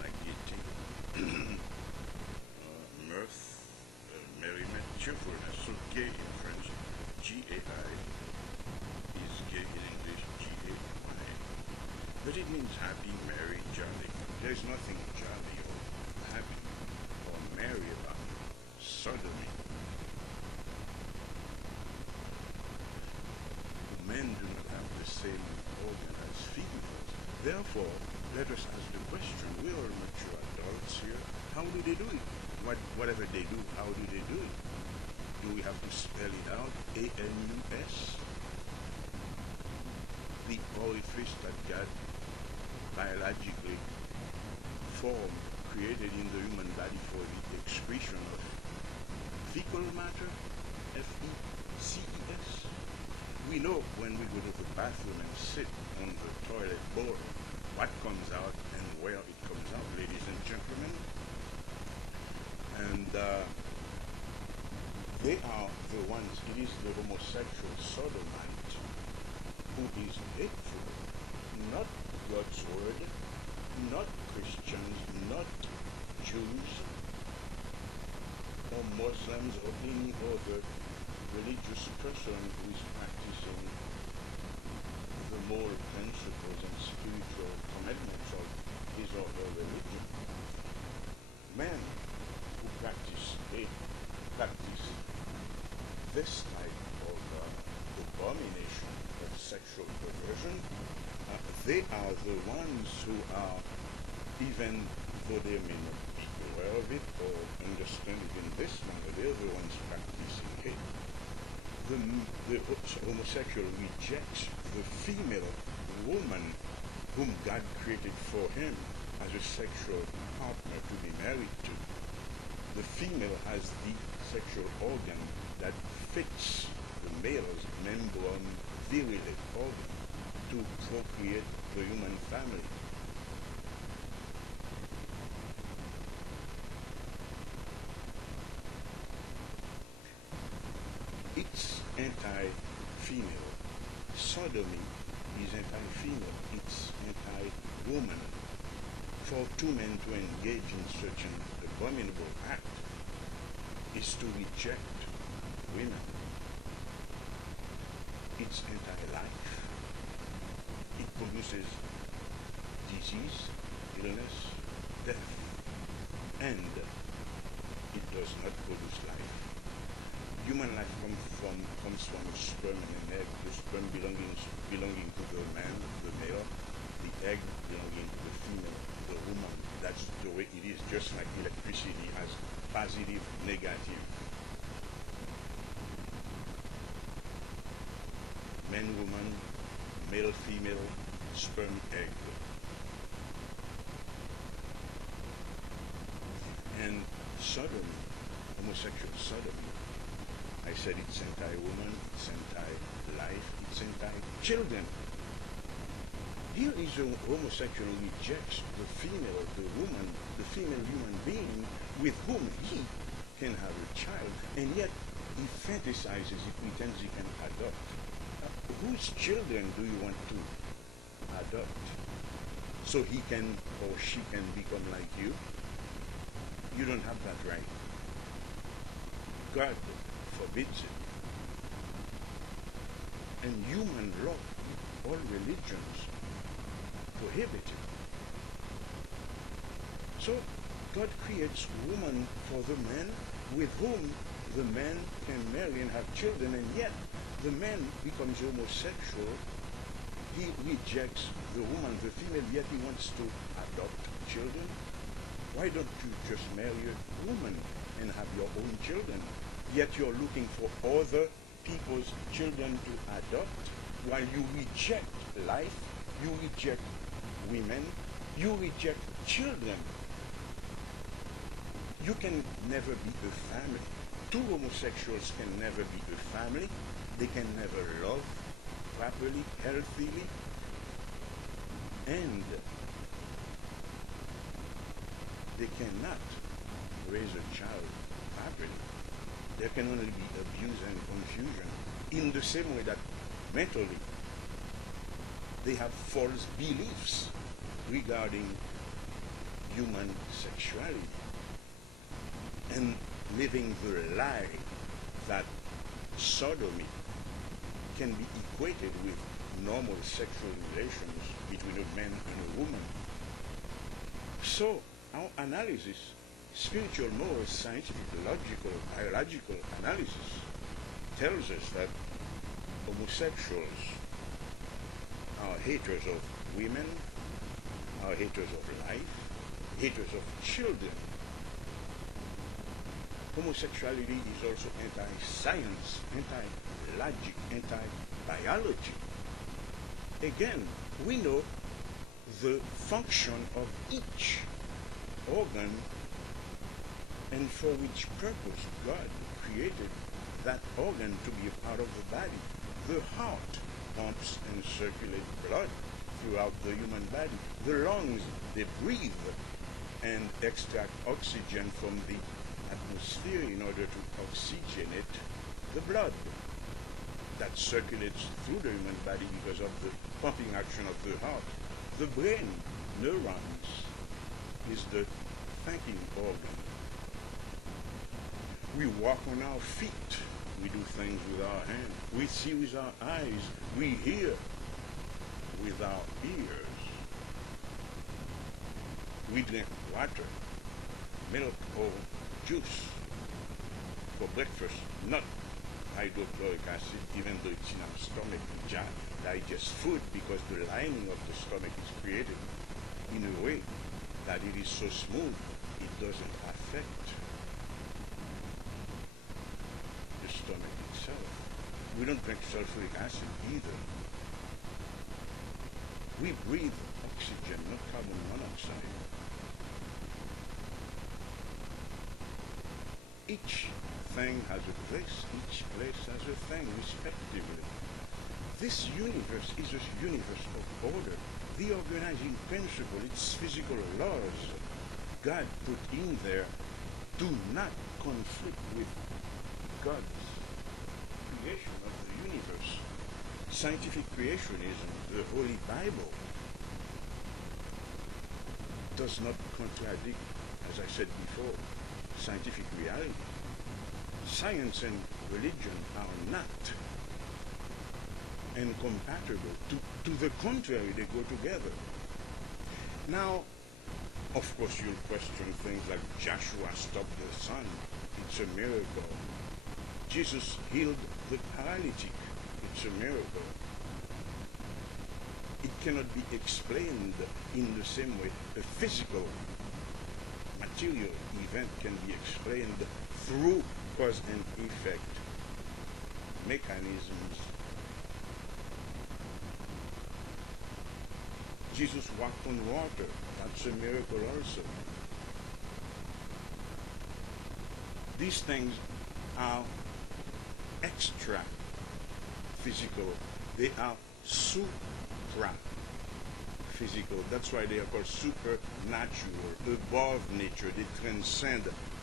like gaiety, mirth, merriment, cheerfulness. So gay in French, G-A-I, is gay in English, G-A-Y. But it means happy, merry, jolly. There's nothing jolly or happy or merry about sodomy. Men do not have the same organ as females. Therefore, let us ask the question, we are mature adults here, how do they do it? Whatever they do, how do they do it? Do we have to spell it out? A-N-U-S? The orifice that God biologically formed, created in the human body for the excretion of fecal matter, F-E-C-E-S. We know when we go to the bathroom and sit on the toilet bowl what comes out and where it comes out, ladies and gentlemen. And they are the ones, it is the homosexual sodomite who is hateful, not God's word, not Christians, not Jews, or Muslims, or any other religious person who is practicing the moral principles and spiritual commandments of his or her religion. Men who practice this type of abomination of sexual perversion, they are the ones who are, even though they may not be aware of it or understand it in this manner, they're the ones practicing hate. The homosexual rejects the female woman whom God created for him as a sexual partner to be married to. The female has the sexual organ that fits the male's membrum virile organ to procreate the human family. It's anti-female. Sodomy is anti-female. It's anti-woman. For two men to engage in such an abominable act is to reject women. It's anti-life. It produces disease, illness, death, and it does not produce life. Human life comes from sperm and an egg. The sperm belonging to the man, the male, the egg belonging to the female, the woman. That's the way it is, just like electricity has positive, negative. Man, woman, male, female, sperm, egg. And sodomy, homosexual sodomy, I said it's anti-woman, it's anti-life, it's anti-children. Here is a homosexual who rejects the female, the woman, the female human being with whom he can have a child, and yet he fantasizes, he pretends he can adopt. Whose children do you want to adopt? So he can or she can become like you? You don't have that right. God forbids it. And human law, all religions, prohibit it. So God creates woman for the man with whom the man can marry and have children, and yet the man becomes homosexual. He rejects the woman, the female, yet he wants to adopt children. Why don't you just marry a woman and have your own children? Yet you're looking for other people's children to adopt, while you reject life, you reject women, you reject children. You can never be a family. Two homosexuals can never be a family. They can never love properly, healthily, and they cannot raise a child properly. There can only be abuse and confusion, in the same way that mentally they have false beliefs regarding human sexuality, and living the lie that sodomy can be equated with normal sexual relations between a man and a woman. So our analysis, spiritual, moral, scientific, logical, biological analysis, tells us that homosexuals are haters of women, are haters of life, haters of children. Homosexuality is also anti-science, anti-logic, anti-biology. Again, we know the function of each organ and for which purpose God created that organ to be a part of the body. The heart pumps and circulates blood throughout the human body. The lungs, they breathe and extract oxygen from the atmosphere in order to oxygenate the blood that circulates through the human body because of the pumping action of the heart. The brain, neurons, is the thinking organ. We walk on our feet. We do things with our hands. We see with our eyes. We hear with our ears. We drink water, milk, or juice for breakfast, not hydrochloric acid, even though it's in our stomach. We digest food because the lining of the stomach is created in a way that it is so smooth it doesn't affect the stomach itself. We don't drink sulfuric acid either. We breathe oxygen, not carbon monoxide. Each thing has a place, each place has a thing, respectively. This universe is a universe of order. The organizing principle, its physical laws, God put in there, do not conflict with God's creation of the universe. Scientific creationism, the Holy Bible, does not contradict, as I said before, scientific reality. Science and religion are not incompatible. To the contrary, they go together. Now, of course, you'll question things like Joshua stopped the sun. It's a miracle. Jesus healed the paralytic. It's a miracle. It cannot be explained in the same way. A physical, material event can be explained through cause and effect mechanisms. Jesus walked on water. That's a miracle also. These things are extra physical. They are supra physical. That's why they are called supernatural, above nature. They transcend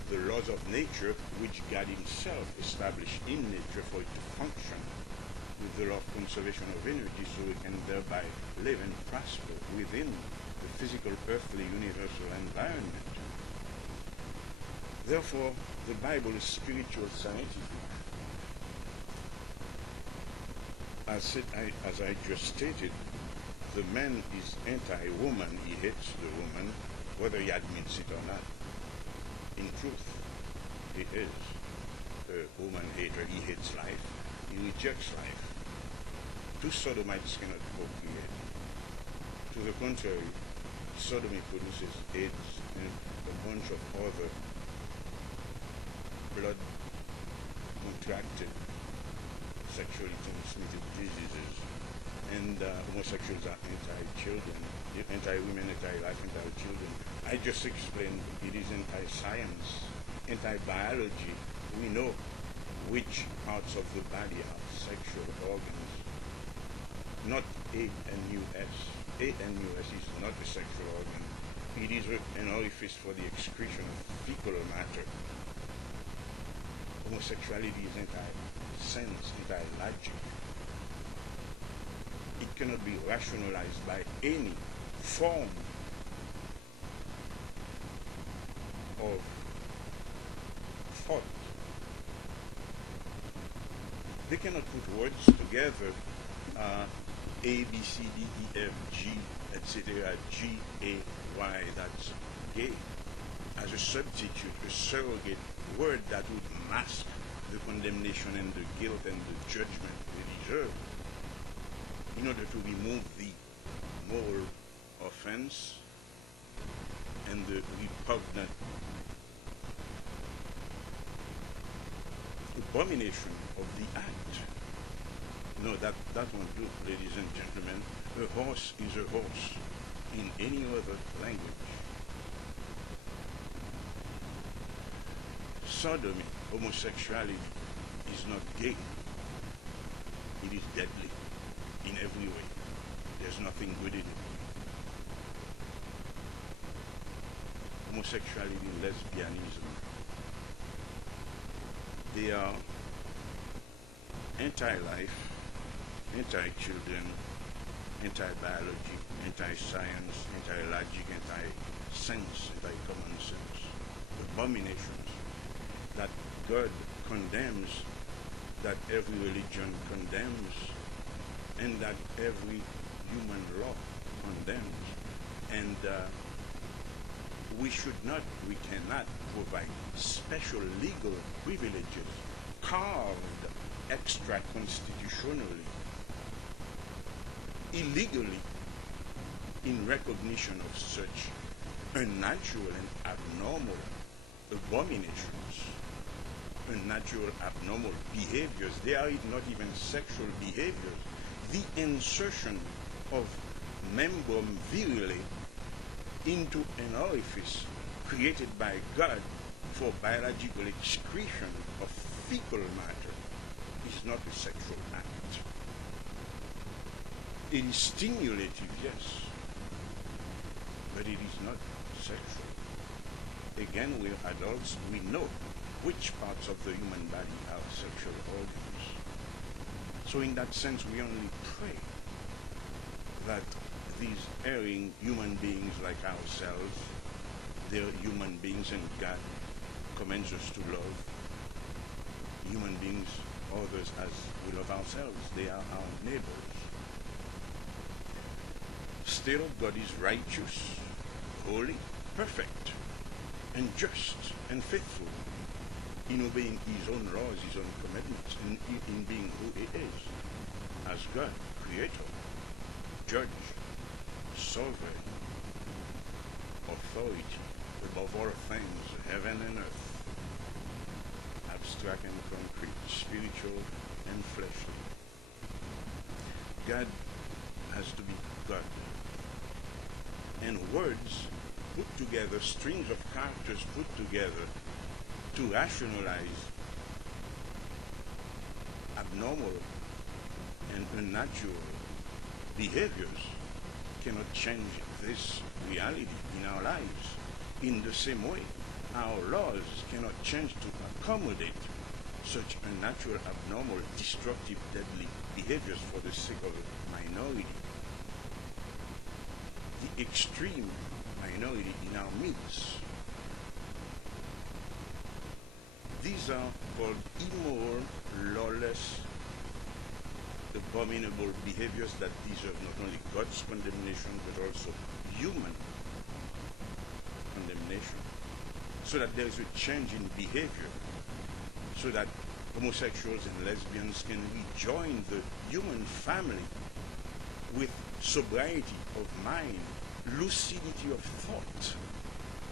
the laws of nature, which God himself established in nature for it to function with the law of conservation of energy, so we can thereby live and prosper within the physical, earthly, universal environment. Therefore, the Bible is spiritual scientific. As I just stated, the man is anti-woman. He hates the woman, whether he admits it or not. In truth, he is a woman hater. He hates life. He rejects life. Two sodomites cannot procreate. To the contrary, sodomy produces AIDS and a bunch of other blood contracted sexually transmitted diseases. And homosexuals are anti-children, anti-women, anti-life, anti-children. I just explained it is anti-science, anti-biology. We know which parts of the body are sexual organs, not A-N-U-S. A-N-U-S is not a sexual organ. It is an orifice for the excretion of fecal matter. Homosexuality is anti-sense, anti-logic. It cannot be rationalized by any form of thought. They cannot put words together, A, B, C, D, E, F, G, etc., G, A, Y, that's gay, as a substitute, a surrogate word that would mask the condemnation and the guilt and the judgment they deserve, in order to remove the moral offense and the repugnant abomination of the act. No, that won't do, ladies and gentlemen. A horse is a horse in any other language. Sodomy, homosexuality, is not gay. It is deadly in every way. There's nothing good in it. Homosexuality and lesbianism, they are anti-life, anti-children, anti-biology, anti-science, anti-logic, anti-sense, anti-common sense. Abominations that God condemns, that every religion condemns, and that every human law condemns. And we cannot provide special legal privileges carved extra-constitutionally, illegally, in recognition of such unnatural and abnormal abominations, unnatural, abnormal behaviors. They are not even sexual behaviors. The insertion of membrum virile into an orifice created by God for biological excretion of fecal matter is not a sexual act. It is stimulative, yes, but it is not sexual. Again, we're adults, we know which parts of the human body are sexual organs. So in that sense, we only pray that these erring human beings like ourselves, they're human beings, and God commands us to love human beings, others as we love ourselves. They are our neighbors. Still, God is righteous, holy, perfect, and just and faithful in obeying his own laws, his own commandments, and in being who he is, as God, creator, judge, sovereign, authority above all things, heaven and earth, abstract and concrete, spiritual and fleshly. God has to be God. And words put together, strings of characters put together to rationalize abnormal and unnatural behaviors cannot change this reality in our lives. In the same way, our laws cannot change to accommodate such unnatural, abnormal, destructive, deadly behaviors for the sake of a minority. The extreme minority in our midst. These are called immoral, lawless, abominable behaviors that deserve not only God's condemnation but also human condemnation. So that there is a change in behavior, so that homosexuals and lesbians can rejoin the human family with sobriety of mind, lucidity of thought,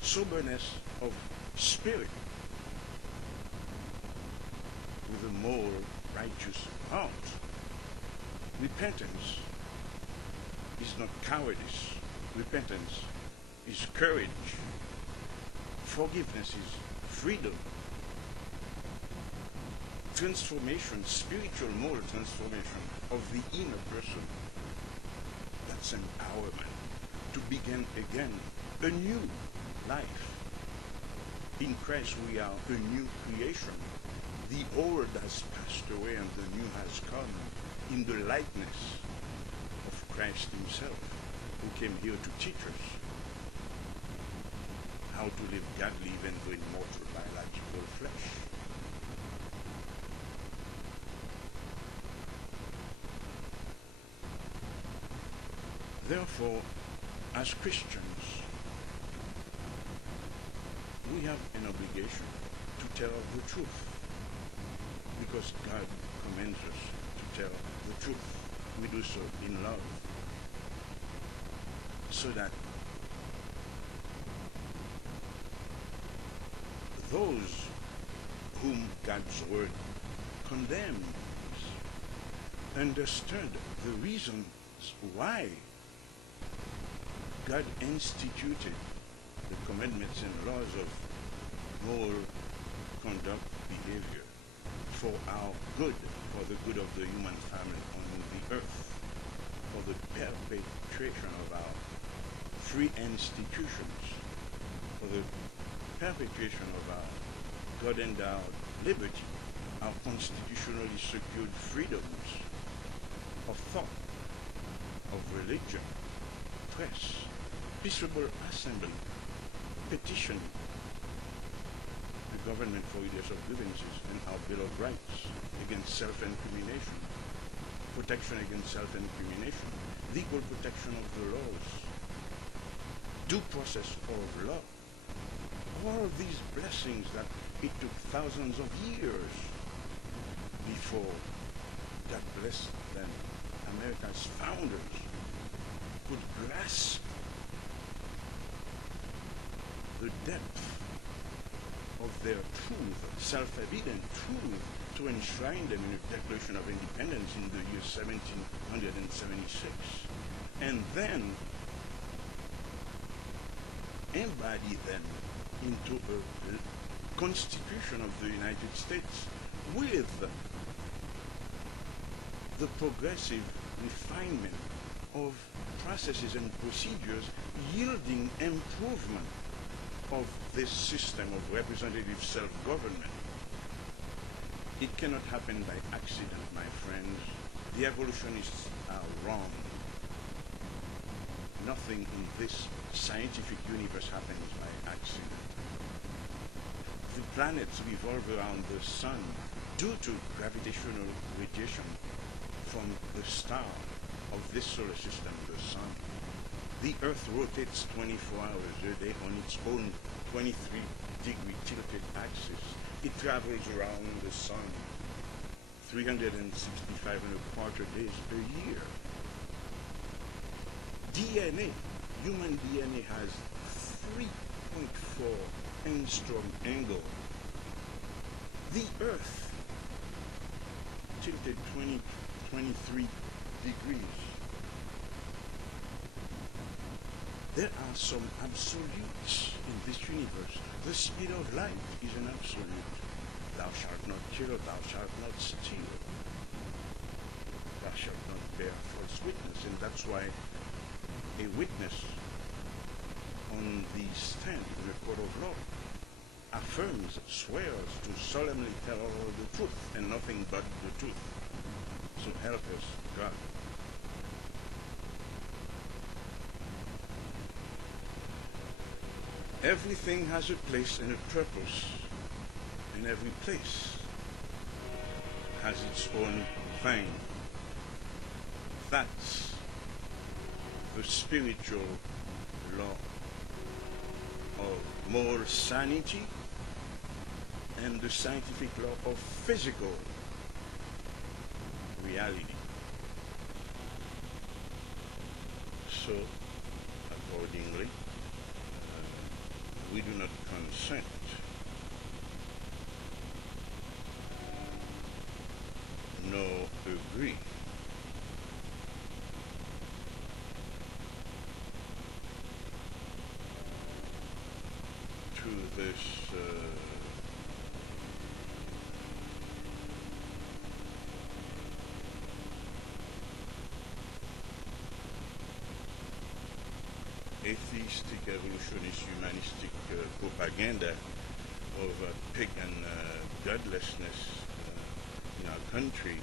soberness of spirit, with a more righteous heart. Repentance is not cowardice. Repentance is courage. Forgiveness is freedom. Transformation, spiritual moral transformation of the inner person. That's empowerment to begin again a new life. In Christ we are a new creation. The old has passed away and the new has come in the likeness of Christ himself, who came here to teach us how to live godly even though in mortal biological flesh. Therefore, as Christians, we have an obligation to tell the truth, because God commands us to tell the truth. We do so in love, so that those whom God's word condemns understood the reasons why God instituted the commandments and laws of moral conduct, behavior, for our good, for the good of the human family on the earth, for the perpetuation of our free institutions, for the perpetuation of our God-endowed liberty, our constitutionally secured freedoms of thought, of religion, press, peaceable assembly, petition, the government for redress of grievances, and our Bill of Rights against self-incrimination, protection against self-incrimination, legal protection of the laws, due process of law. All of these blessings that it took thousands of years before God bless them, America's founders could grasp the depth of their truth, self-evident truth, to enshrine them in a Declaration of Independence in the year 1776, and then embody them into a Constitution of the United States with the progressive refinement of processes and procedures yielding improvement of this system of representative self-government. It cannot happen by accident, my friends. The evolutionists are wrong. Nothing in this scientific universe happens by accident. The planets revolve around the sun due to gravitational radiation from the star of this solar system, the sun. The Earth rotates 24 hours a day on its own 23-degree tilted axis. It travels around the sun 365 and a quarter days a year. DNA, human DNA has 3.4 angstrom angle. The Earth tilted 23 degrees. There are some absolutes in this universe. The speed of light is an absolute. Thou shalt not kill, thou shalt not steal, thou shalt not bear false witness. And that's why a witness on the stand in a court of law, affirms, swears to solemnly tell the truth and nothing but the truth. So help us, God. Everything has a place and a purpose, and every place has its own thing. That's the spiritual law of moral sanity and the scientific law of physical reality. So, accordingly, we do not consent nor agree to this atheistic, evolutionist, humanistic propaganda of pagan godlessness in our country,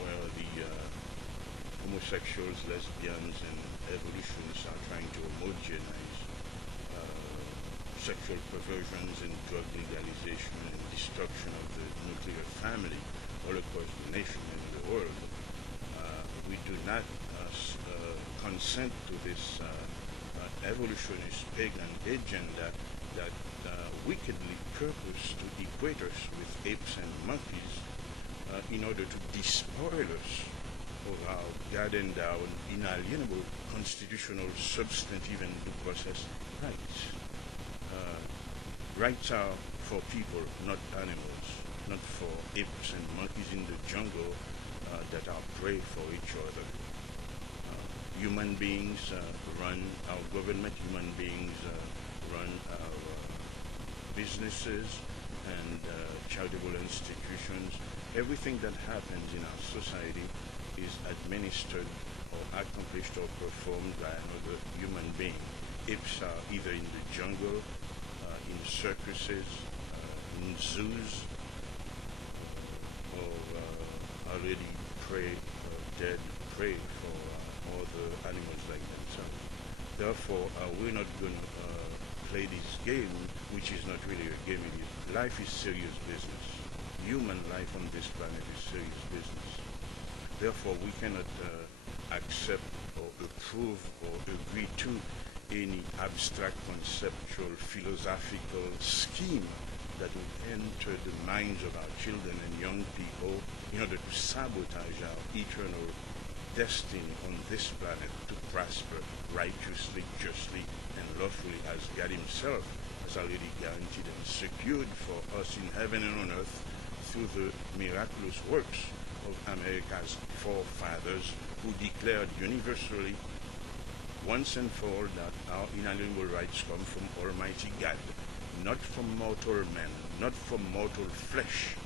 where the homosexuals, lesbians, and evolutionists are trying to homogenize sexual perversions and drug legalization and destruction of the nuclear family all across the nation and the world. We do not consent to this evolutionist pagan agenda that wickedly purpose to equate us with apes and monkeys in order to despoil us of our God-endowed, inalienable, constitutional, substantive, and due process rights. Rights are for people, not animals, not for apes and monkeys in the jungle that are prey for each other. Human beings run our government, human beings run our businesses and charitable institutions. Everything that happens in our society is administered or accomplished or performed by another human being. Apes are either in the jungle, in circuses, in zoos, or already dead prey for other animals like themselves. Therefore, we're not going to play this game, which is not really a game. Life is serious business. Human life on this planet is serious business. Therefore, we cannot accept or approve or agree to any abstract, conceptual, philosophical scheme that would enter the minds of our children and young people in order to sabotage our eternal destiny on this planet to prosper righteously, justly, and lawfully as God Himself has already guaranteed and secured for us in heaven and on earth through the miraculous works of America's forefathers, who declared universally once and for all that our inalienable rights come from Almighty God, not from mortal men, not from mortal flesh,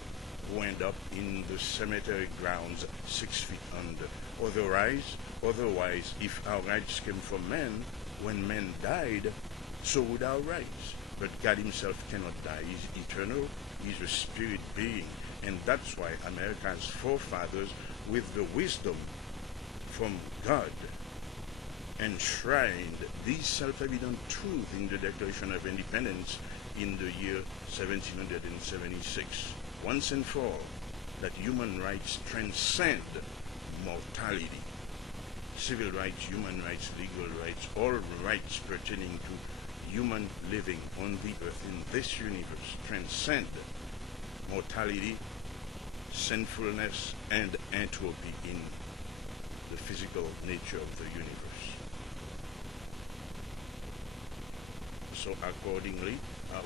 who end up in the cemetery grounds 6 feet under. Otherwise, if our rights came from men, when men died, so would our rights. But God Himself cannot die. He's eternal. He's a spirit being. And that's why America's forefathers, with the wisdom from God, enshrined these self-evident truths in the Declaration of Independence in the year 1776. Once and for all, that human rights transcend mortality. Civil rights, human rights, legal rights, all rights pertaining to human living on the earth in this universe transcend mortality, sinfulness, and entropy in the physical nature of the universe. So accordingly,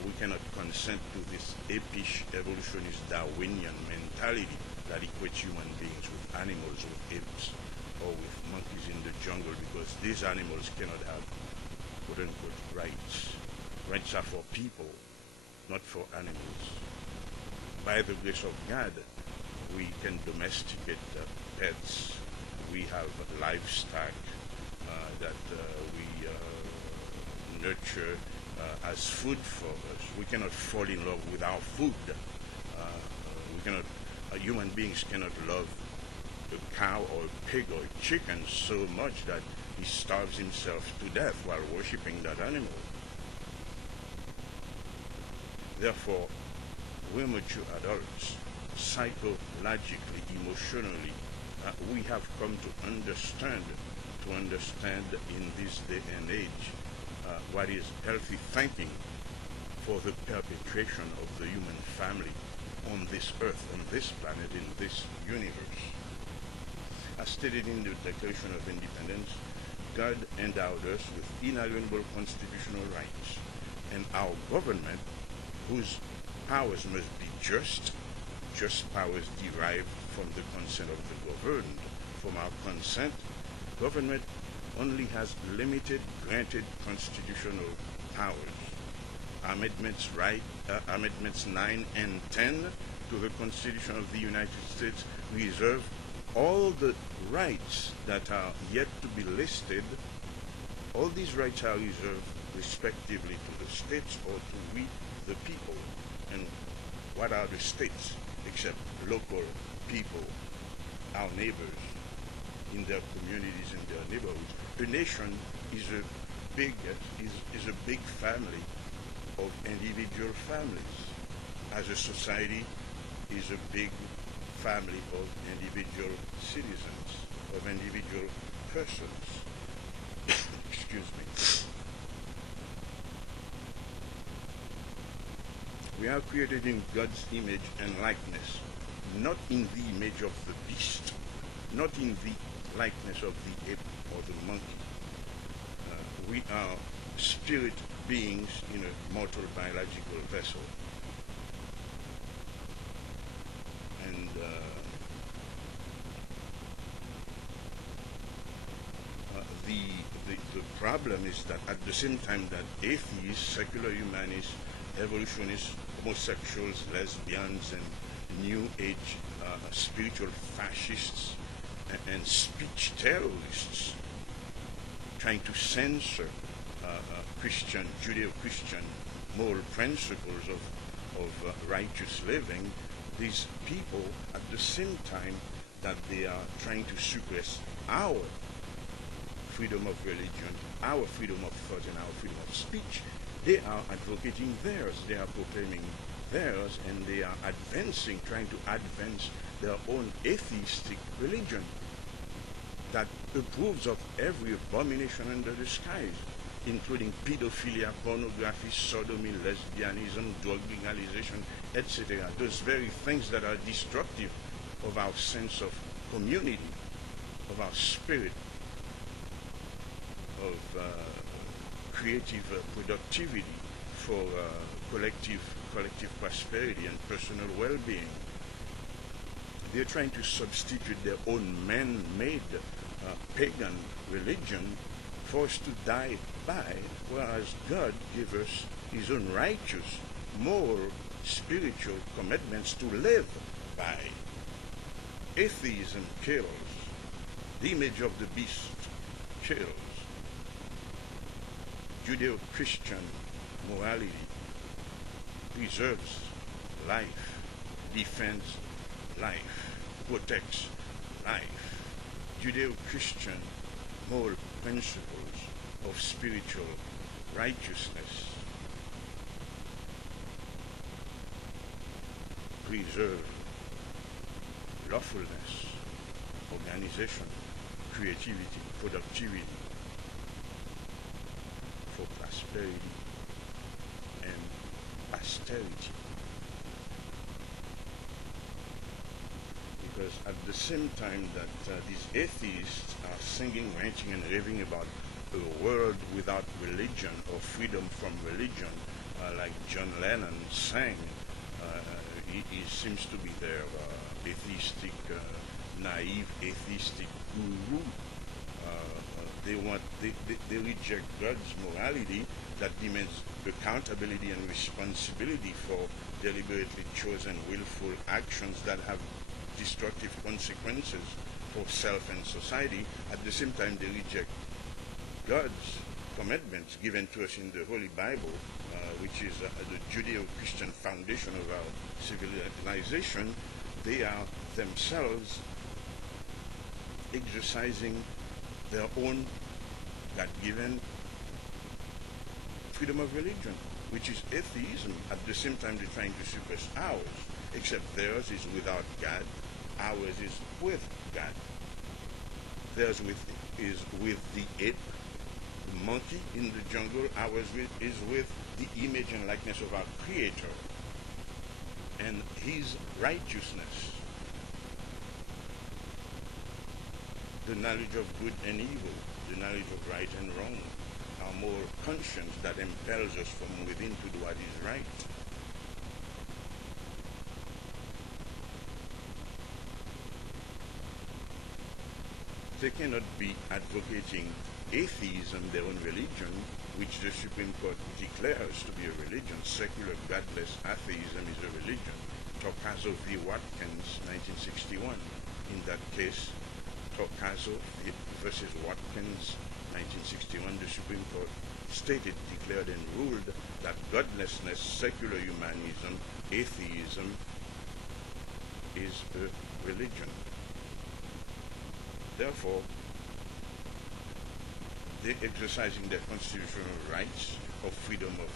we cannot consent to this apish evolutionist Darwinian mentality that equates human beings with animals, with apes, or with monkeys in the jungle, because these animals cannot have quote-unquote rights. Rights are for people, not for animals. By the grace of God, we can domesticate pets. We have livestock. that we nurture as food for us. We cannot fall in love without food. We cannot. Human beings cannot love a cow or a pig or a chicken so much that he starves himself to death while worshipping that animal. Therefore, we're mature adults, psychologically, emotionally, we have come to understand in this day and age what is healthy thinking for the perpetuation of the human family on this earth, on this planet, in this universe. As stated in the Declaration of Independence, God endowed us with inalienable constitutional rights, and our government, whose powers must be just powers derived from the consent of the governed. From our consent, government only has limited granted constitutional powers. Amendments 9 and 10 to the Constitution of the United States reserve all the rights that are yet to be listed. All these rights are reserved respectively to the states or to we, the people. And what are the states except local people, our neighbors, in their communities, in their neighborhoods? A nation is a big family of individual families, as a society is a big family of individual citizens, of individual persons. Excuse me. We are created in God's image and likeness, not in the image of the beast, not in the likeness of the ape or the monkey. We are spirit beings in a mortal biological vessel. And the problem is that at the same time that atheists, secular humanists, evolutionists, homosexuals, lesbians, and New Age spiritual fascists and speech terrorists trying to censor Christian, Judeo-Christian moral principles of righteous living, these people, at the same time that they are trying to suppress our freedom of religion, our freedom of thought, and our freedom of speech, they are advocating theirs, they are proclaiming theirs, and they are trying to advance their own atheistic religion that approves of every abomination under the skies, including pedophilia, pornography, sodomy, lesbianism, drug legalization, etc. Those very things that are destructive of our sense of community, of our spirit, of creative productivity for collective prosperity and personal well-being. They're trying to substitute their own man-made pagan religion for us to die by, whereas God gave us his own righteous, moral, spiritual commitments to live by. Atheism kills. The image of the beast kills. Judeo-Christian morality preserves life, defends life, protects life. Judeo-Christian moral principles of spiritual righteousness preserve lawfulness, organization, creativity, productivity, for prosperity and posterity. Because at the same time that these atheists are singing, ranting, and raving about a world without religion or freedom from religion, like John Lennon sang, he seems to be their atheistic, naive atheistic guru. They reject God's morality that demands accountability and responsibility for deliberately chosen willful actions that have destructive consequences for self and society. At the same time, they reject God's commandments given to us in the Holy Bible, which is the Judeo-Christian foundation of our civilization, they are themselves exercising their own God-given freedom of religion, which is atheism. At the same time, they're trying to suppress ours, except theirs is without God, ours is with God. Theirs is with the ape, the monkey in the jungle, ours is with the image and likeness of our Creator and His righteousness, the knowledge of good and evil, the knowledge of right and wrong, our moral conscience that impels us from within to do what is right. They cannot be advocating atheism, their own religion, which the Supreme Court declares to be a religion. Secular, godless atheism is a religion. Torcaso v. Watkins, 1961. In that case, Torcaso versus Watkins, 1961, the Supreme Court stated, declared, and ruled that godlessness, secular humanism, atheism is a religion. Therefore, they're exercising their constitutional rights of freedom of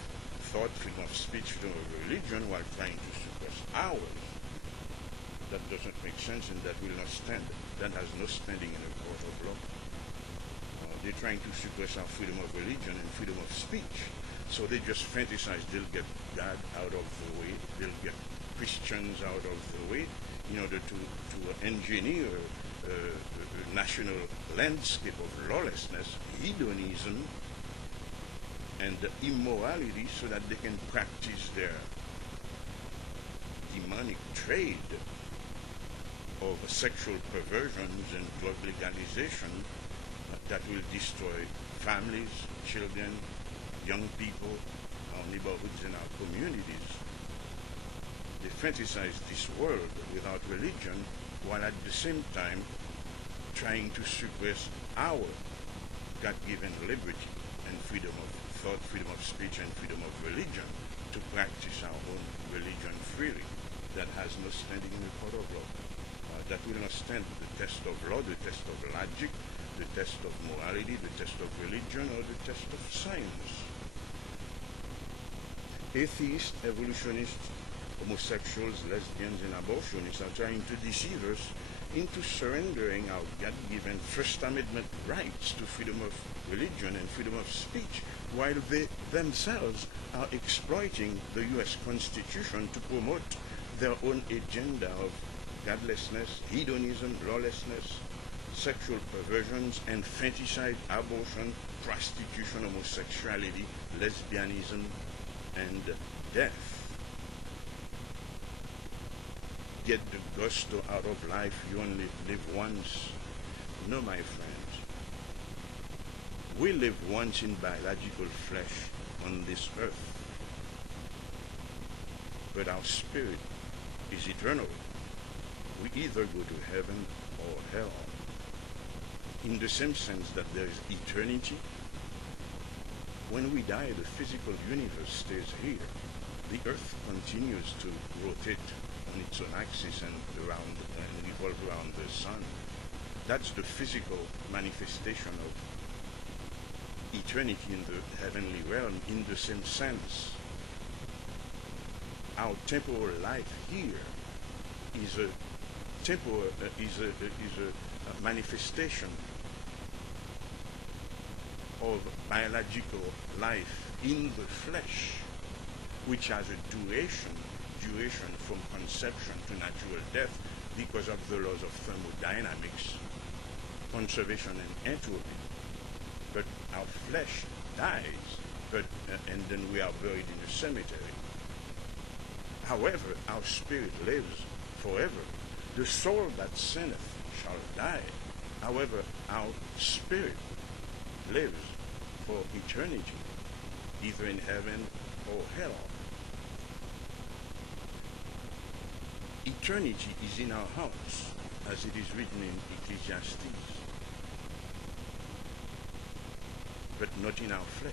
thought, freedom of speech, freedom of religion, while trying to suppress ours. That doesn't make sense, and that will not stand. That has no standing in a court of law. They're trying to suppress our freedom of religion and freedom of speech. So they just fantasize they'll get God out of the way, they'll get Christians out of the way in order to engineer a national landscape of lawlessness, hedonism, and immorality, so that they can practice their demonic trade of sexual perversions and drug legalization that will destroy families, children, young people, our neighborhoods and our communities. They fantasize this world without religion, while at the same time trying to suppress our God-given liberty and freedom of thought, freedom of speech, and freedom of religion to practice our own religion freely. That has no standing in the court of law. That will not stand the test of law, the test of logic, the test of morality, the test of religion, or the test of science. Atheists, evolutionists, homosexuals, lesbians, and abortionists are trying to deceive us into surrendering our God-given First Amendment rights to freedom of religion and freedom of speech, while they themselves are exploiting the U.S. Constitution to promote their own agenda of godlessness, hedonism, lawlessness, sexual perversions, and infanticide, abortion, prostitution, homosexuality, lesbianism, and death. Get the gusto out of life. You only live once. No, my friends. We live once in biological flesh on this earth, but our spirit is eternal. We either go to heaven or hell. In the same sense that there is eternity, when we die, the physical universe stays here. The earth continues to rotate on its own axis and revolve around the sun. That's the physical manifestation of eternity in the heavenly realm. In the same sense, our temporal life here is a manifestation of biological life in the flesh, which has a duration from conception to natural death because of the laws of thermodynamics, conservation, and entropy. But our flesh dies, and then we are buried in a cemetery. However, our spirit lives forever. The soul that sinneth shall die. However, our spirit lives for eternity, either in heaven or hell. Eternity is in our hearts, as it is written in Ecclesiastes. but not in our flesh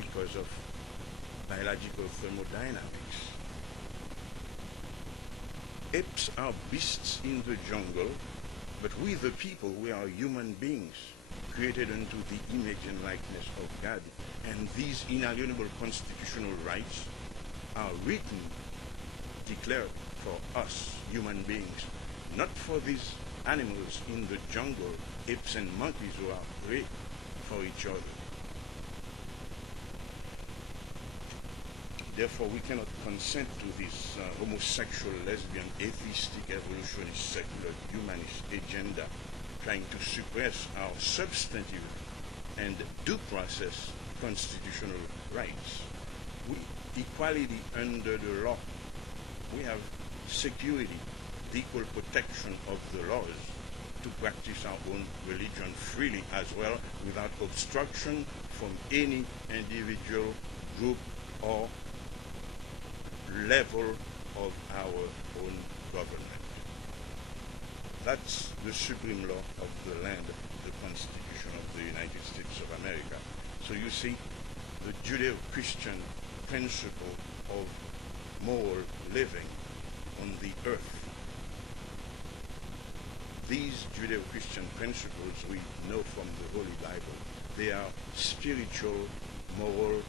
because of biological thermodynamics. Apes are beasts in the jungle, but we the people, we are human beings created unto the image and likeness of God, and these inalienable constitutional rights are written, declared for us human beings, not for these animals in the jungle, apes and monkeys who are prey for each other. Therefore, we cannot consent to this homosexual, lesbian, atheistic, evolutionist, secular, humanist agenda trying to suppress our substantive and due process constitutional rights. Equality under the law. We have security, the equal protection of the laws to practice our own religion freely as well, without obstruction from any individual, group, or level of our own government. That's the supreme law of the land, the Constitution of the United States of America. So you see, the Judeo-Christian principle of moral living on the earth. These Judeo-Christian principles we know from the Holy Bible. They are spiritual, moral,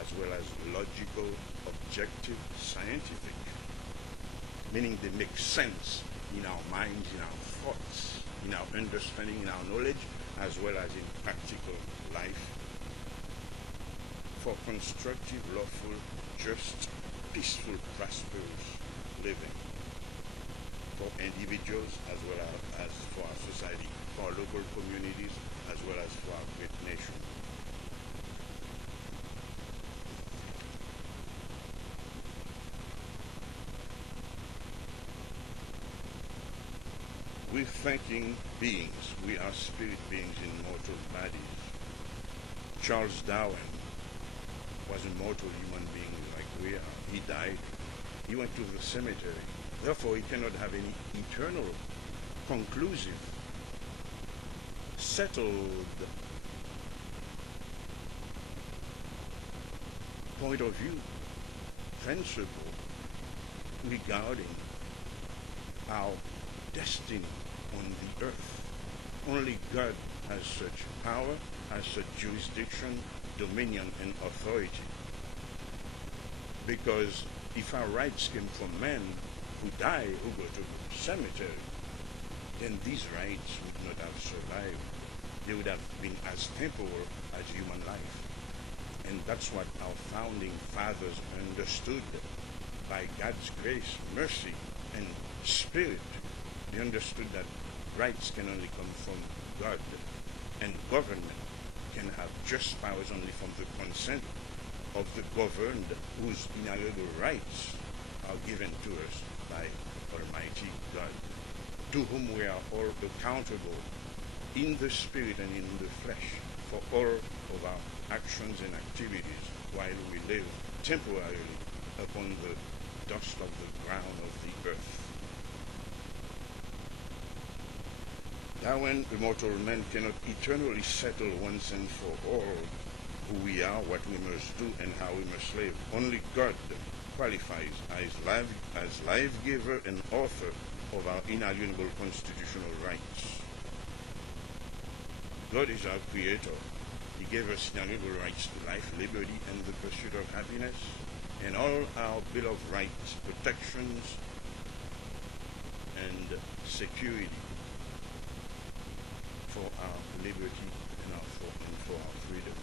as well as logical, objective, scientific, meaning they make sense in our minds, in our thoughts, in our understanding, in our knowledge, as well as in practical life, for constructive, lawful, just, peaceful, prosperous living for individuals as well as for our society, for our local communities, as well as for our great nation. We're thinking beings. We are spirit beings in mortal bodies. Charles Darwin was a mortal human being like we are. He died. He went to the cemetery. Therefore, he cannot have any eternal, conclusive, settled point of view, principle regarding our destiny on the earth. Only God has such power, has such jurisdiction, dominion, and authority. Because if our rights came from men who die, who go to the cemetery, then these rights would not have survived. They would have been as temporal as human life. And that's what our founding fathers understood by God's grace, mercy, and spirit. They understood that rights can only come from God, and government can have just powers only from the consent of the governed, whose inalienable rights are given to us by Almighty God, to whom we are all accountable in the spirit and in the flesh for all of our actions and activities while we live temporarily upon the dust of the ground of the earth. Darwin, the mortal man, cannot eternally settle once and for all who we are, what we must do, and how we must live. Only God qualifies as life giver and author of our inalienable constitutional rights. God is our creator. He gave us inalienable rights to life, liberty, and the pursuit of happiness, and all our Bill of Rights, protections, and security for our liberty and for our freedom.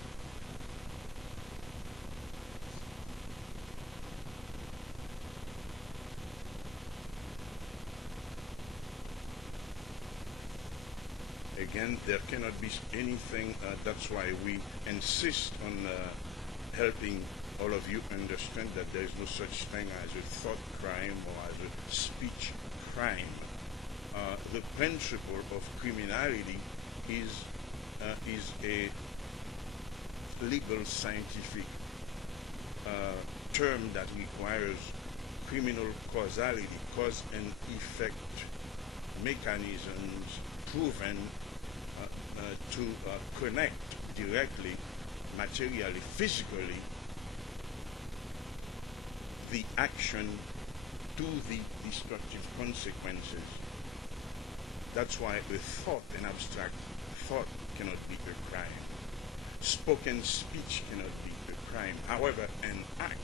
Again, there cannot be anything, that's why we insist on helping all of you understand that there is no such thing as a thought crime or as a speech crime. The principle of criminality is a legal scientific term that requires criminal causality, cause and effect mechanisms proven to connect directly, materially, physically, the action to the destructive consequences. That's why a thought, an abstract thought, cannot be a crime. Spoken speech cannot be a crime. However, an act,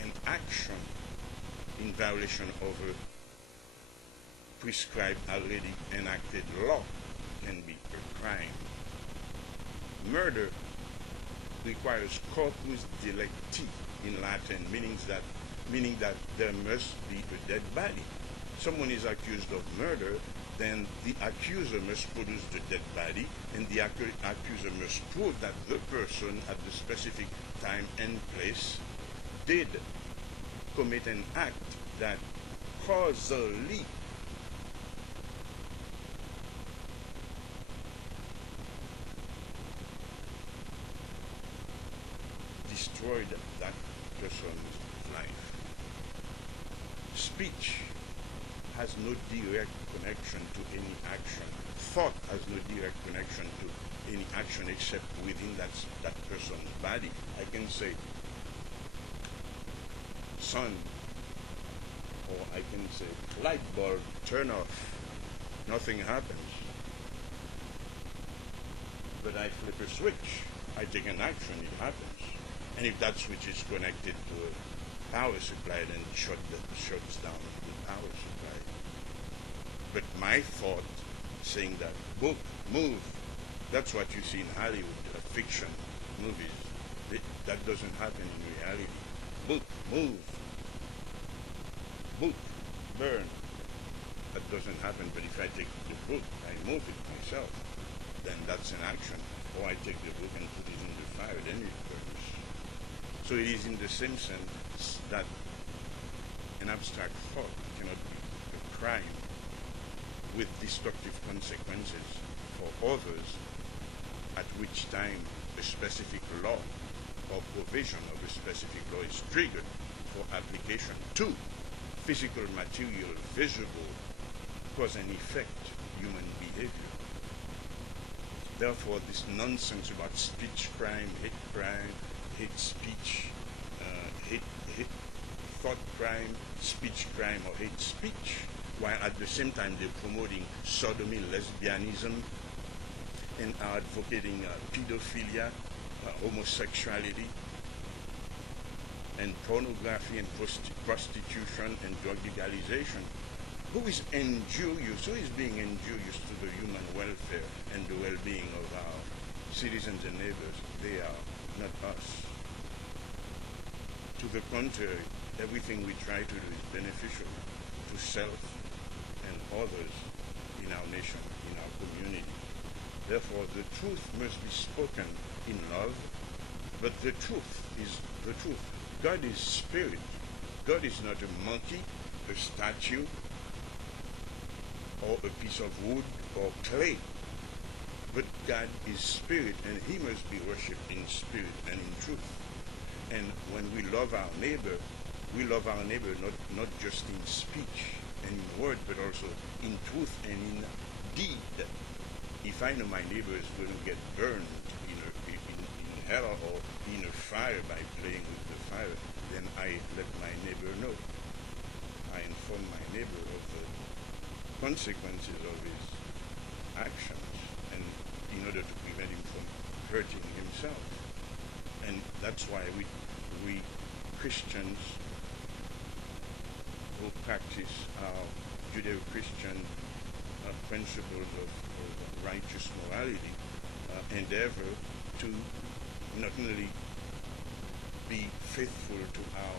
an action in violation of a prescribed, already enacted law can be a crime. Murder requires corpus delicti in Latin, meaning that there must be a dead body. Someone is accused of murder, then the accuser must produce the dead body, and the accuser must prove that the person at the specific time and place did commit an act that causally destroyed that person's life. Speech has no direct connection to any action. Thought has no direct connection to any action except within that person's body. I can say, sun, or I can say, light bulb, turn off. Nothing happens. But I flip a switch. I take an action, it happens. And if that switch is connected to a power supply, then it shuts down the power supply. But my thought saying that, book, move, that's what you see in Hollywood, fiction movies. That doesn't happen in reality. Book, move. Book, burn. That doesn't happen, but if I take the book, I move it myself, then that's an action. Or I take the book and put it in the fire, then it burns. So it is in the same sense that an abstract thought cannot be a crime with destructive consequences for others, at which time a specific law or provision of a specific law is triggered for application to physical, material, visible, cause and effect human behavior. Therefore, this nonsense about speech crime, hate speech, hate thought crime, speech crime, or hate speech, while at the same time they're promoting sodomy, lesbianism, and are advocating pedophilia, homosexuality, and pornography, and prostitution, and drug legalization. Who is injurious? Who is being injurious to the human welfare and the well-being of our citizens and neighbors? They are, not us. To the contrary, everything we try to do is beneficial to self and others in our nation, in our community. Therefore, the truth must be spoken in love, but the truth is the truth. God is spirit. God is not a monkey, a statue, or a piece of wood or clay. But God is spirit, and he must be worshipped in spirit and in truth. And when we love our neighbor not just in speech and in word, but also in truth and in deed. If I know my neighbor is going to get burned in hell or in a fire by playing with the fire, then I let my neighbor know. I inform my neighbor of the consequences of his actions, and in order to prevent him from hurting himself. And that's why we Christians who practice our Judeo-Christian principles of righteous morality endeavor to not only be faithful to our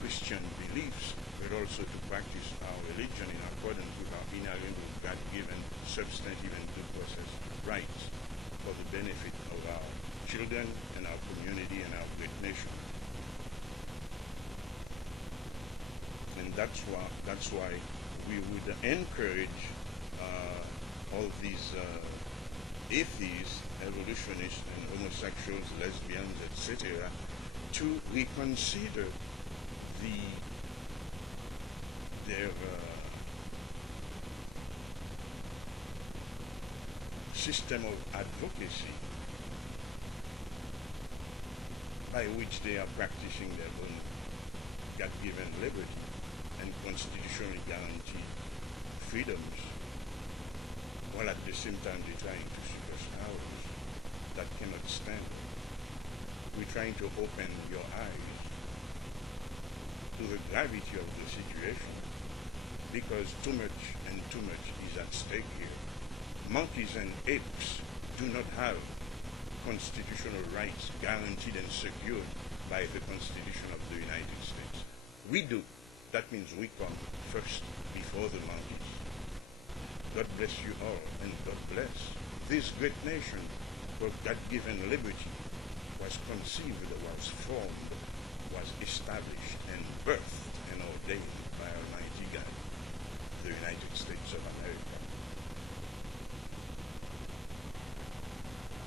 Christian beliefs, but also to practice our religion in accordance with our inalienable God-given substantive and due process rights for the benefit of our children and our community and our great nation. And that's why we would encourage all these atheists, evolutionists, and homosexuals, lesbians, etc., to reconsider their system of advocacy by which they are practicing their own God-given liberty and constitutionally guaranteed freedoms, while at the same time they're trying to suppress ours that cannot stand. We're trying to open your eyes to the gravity of the situation, because too much is at stake here. Monkeys and apes do not have constitutional rights guaranteed and secured by the Constitution of the United States. We do. That means we come first before the monkeys. God bless you all, and God bless this great nation, where God-given liberty was conceived, was formed, was established, and birthed and ordained by Almighty God, the United States of America.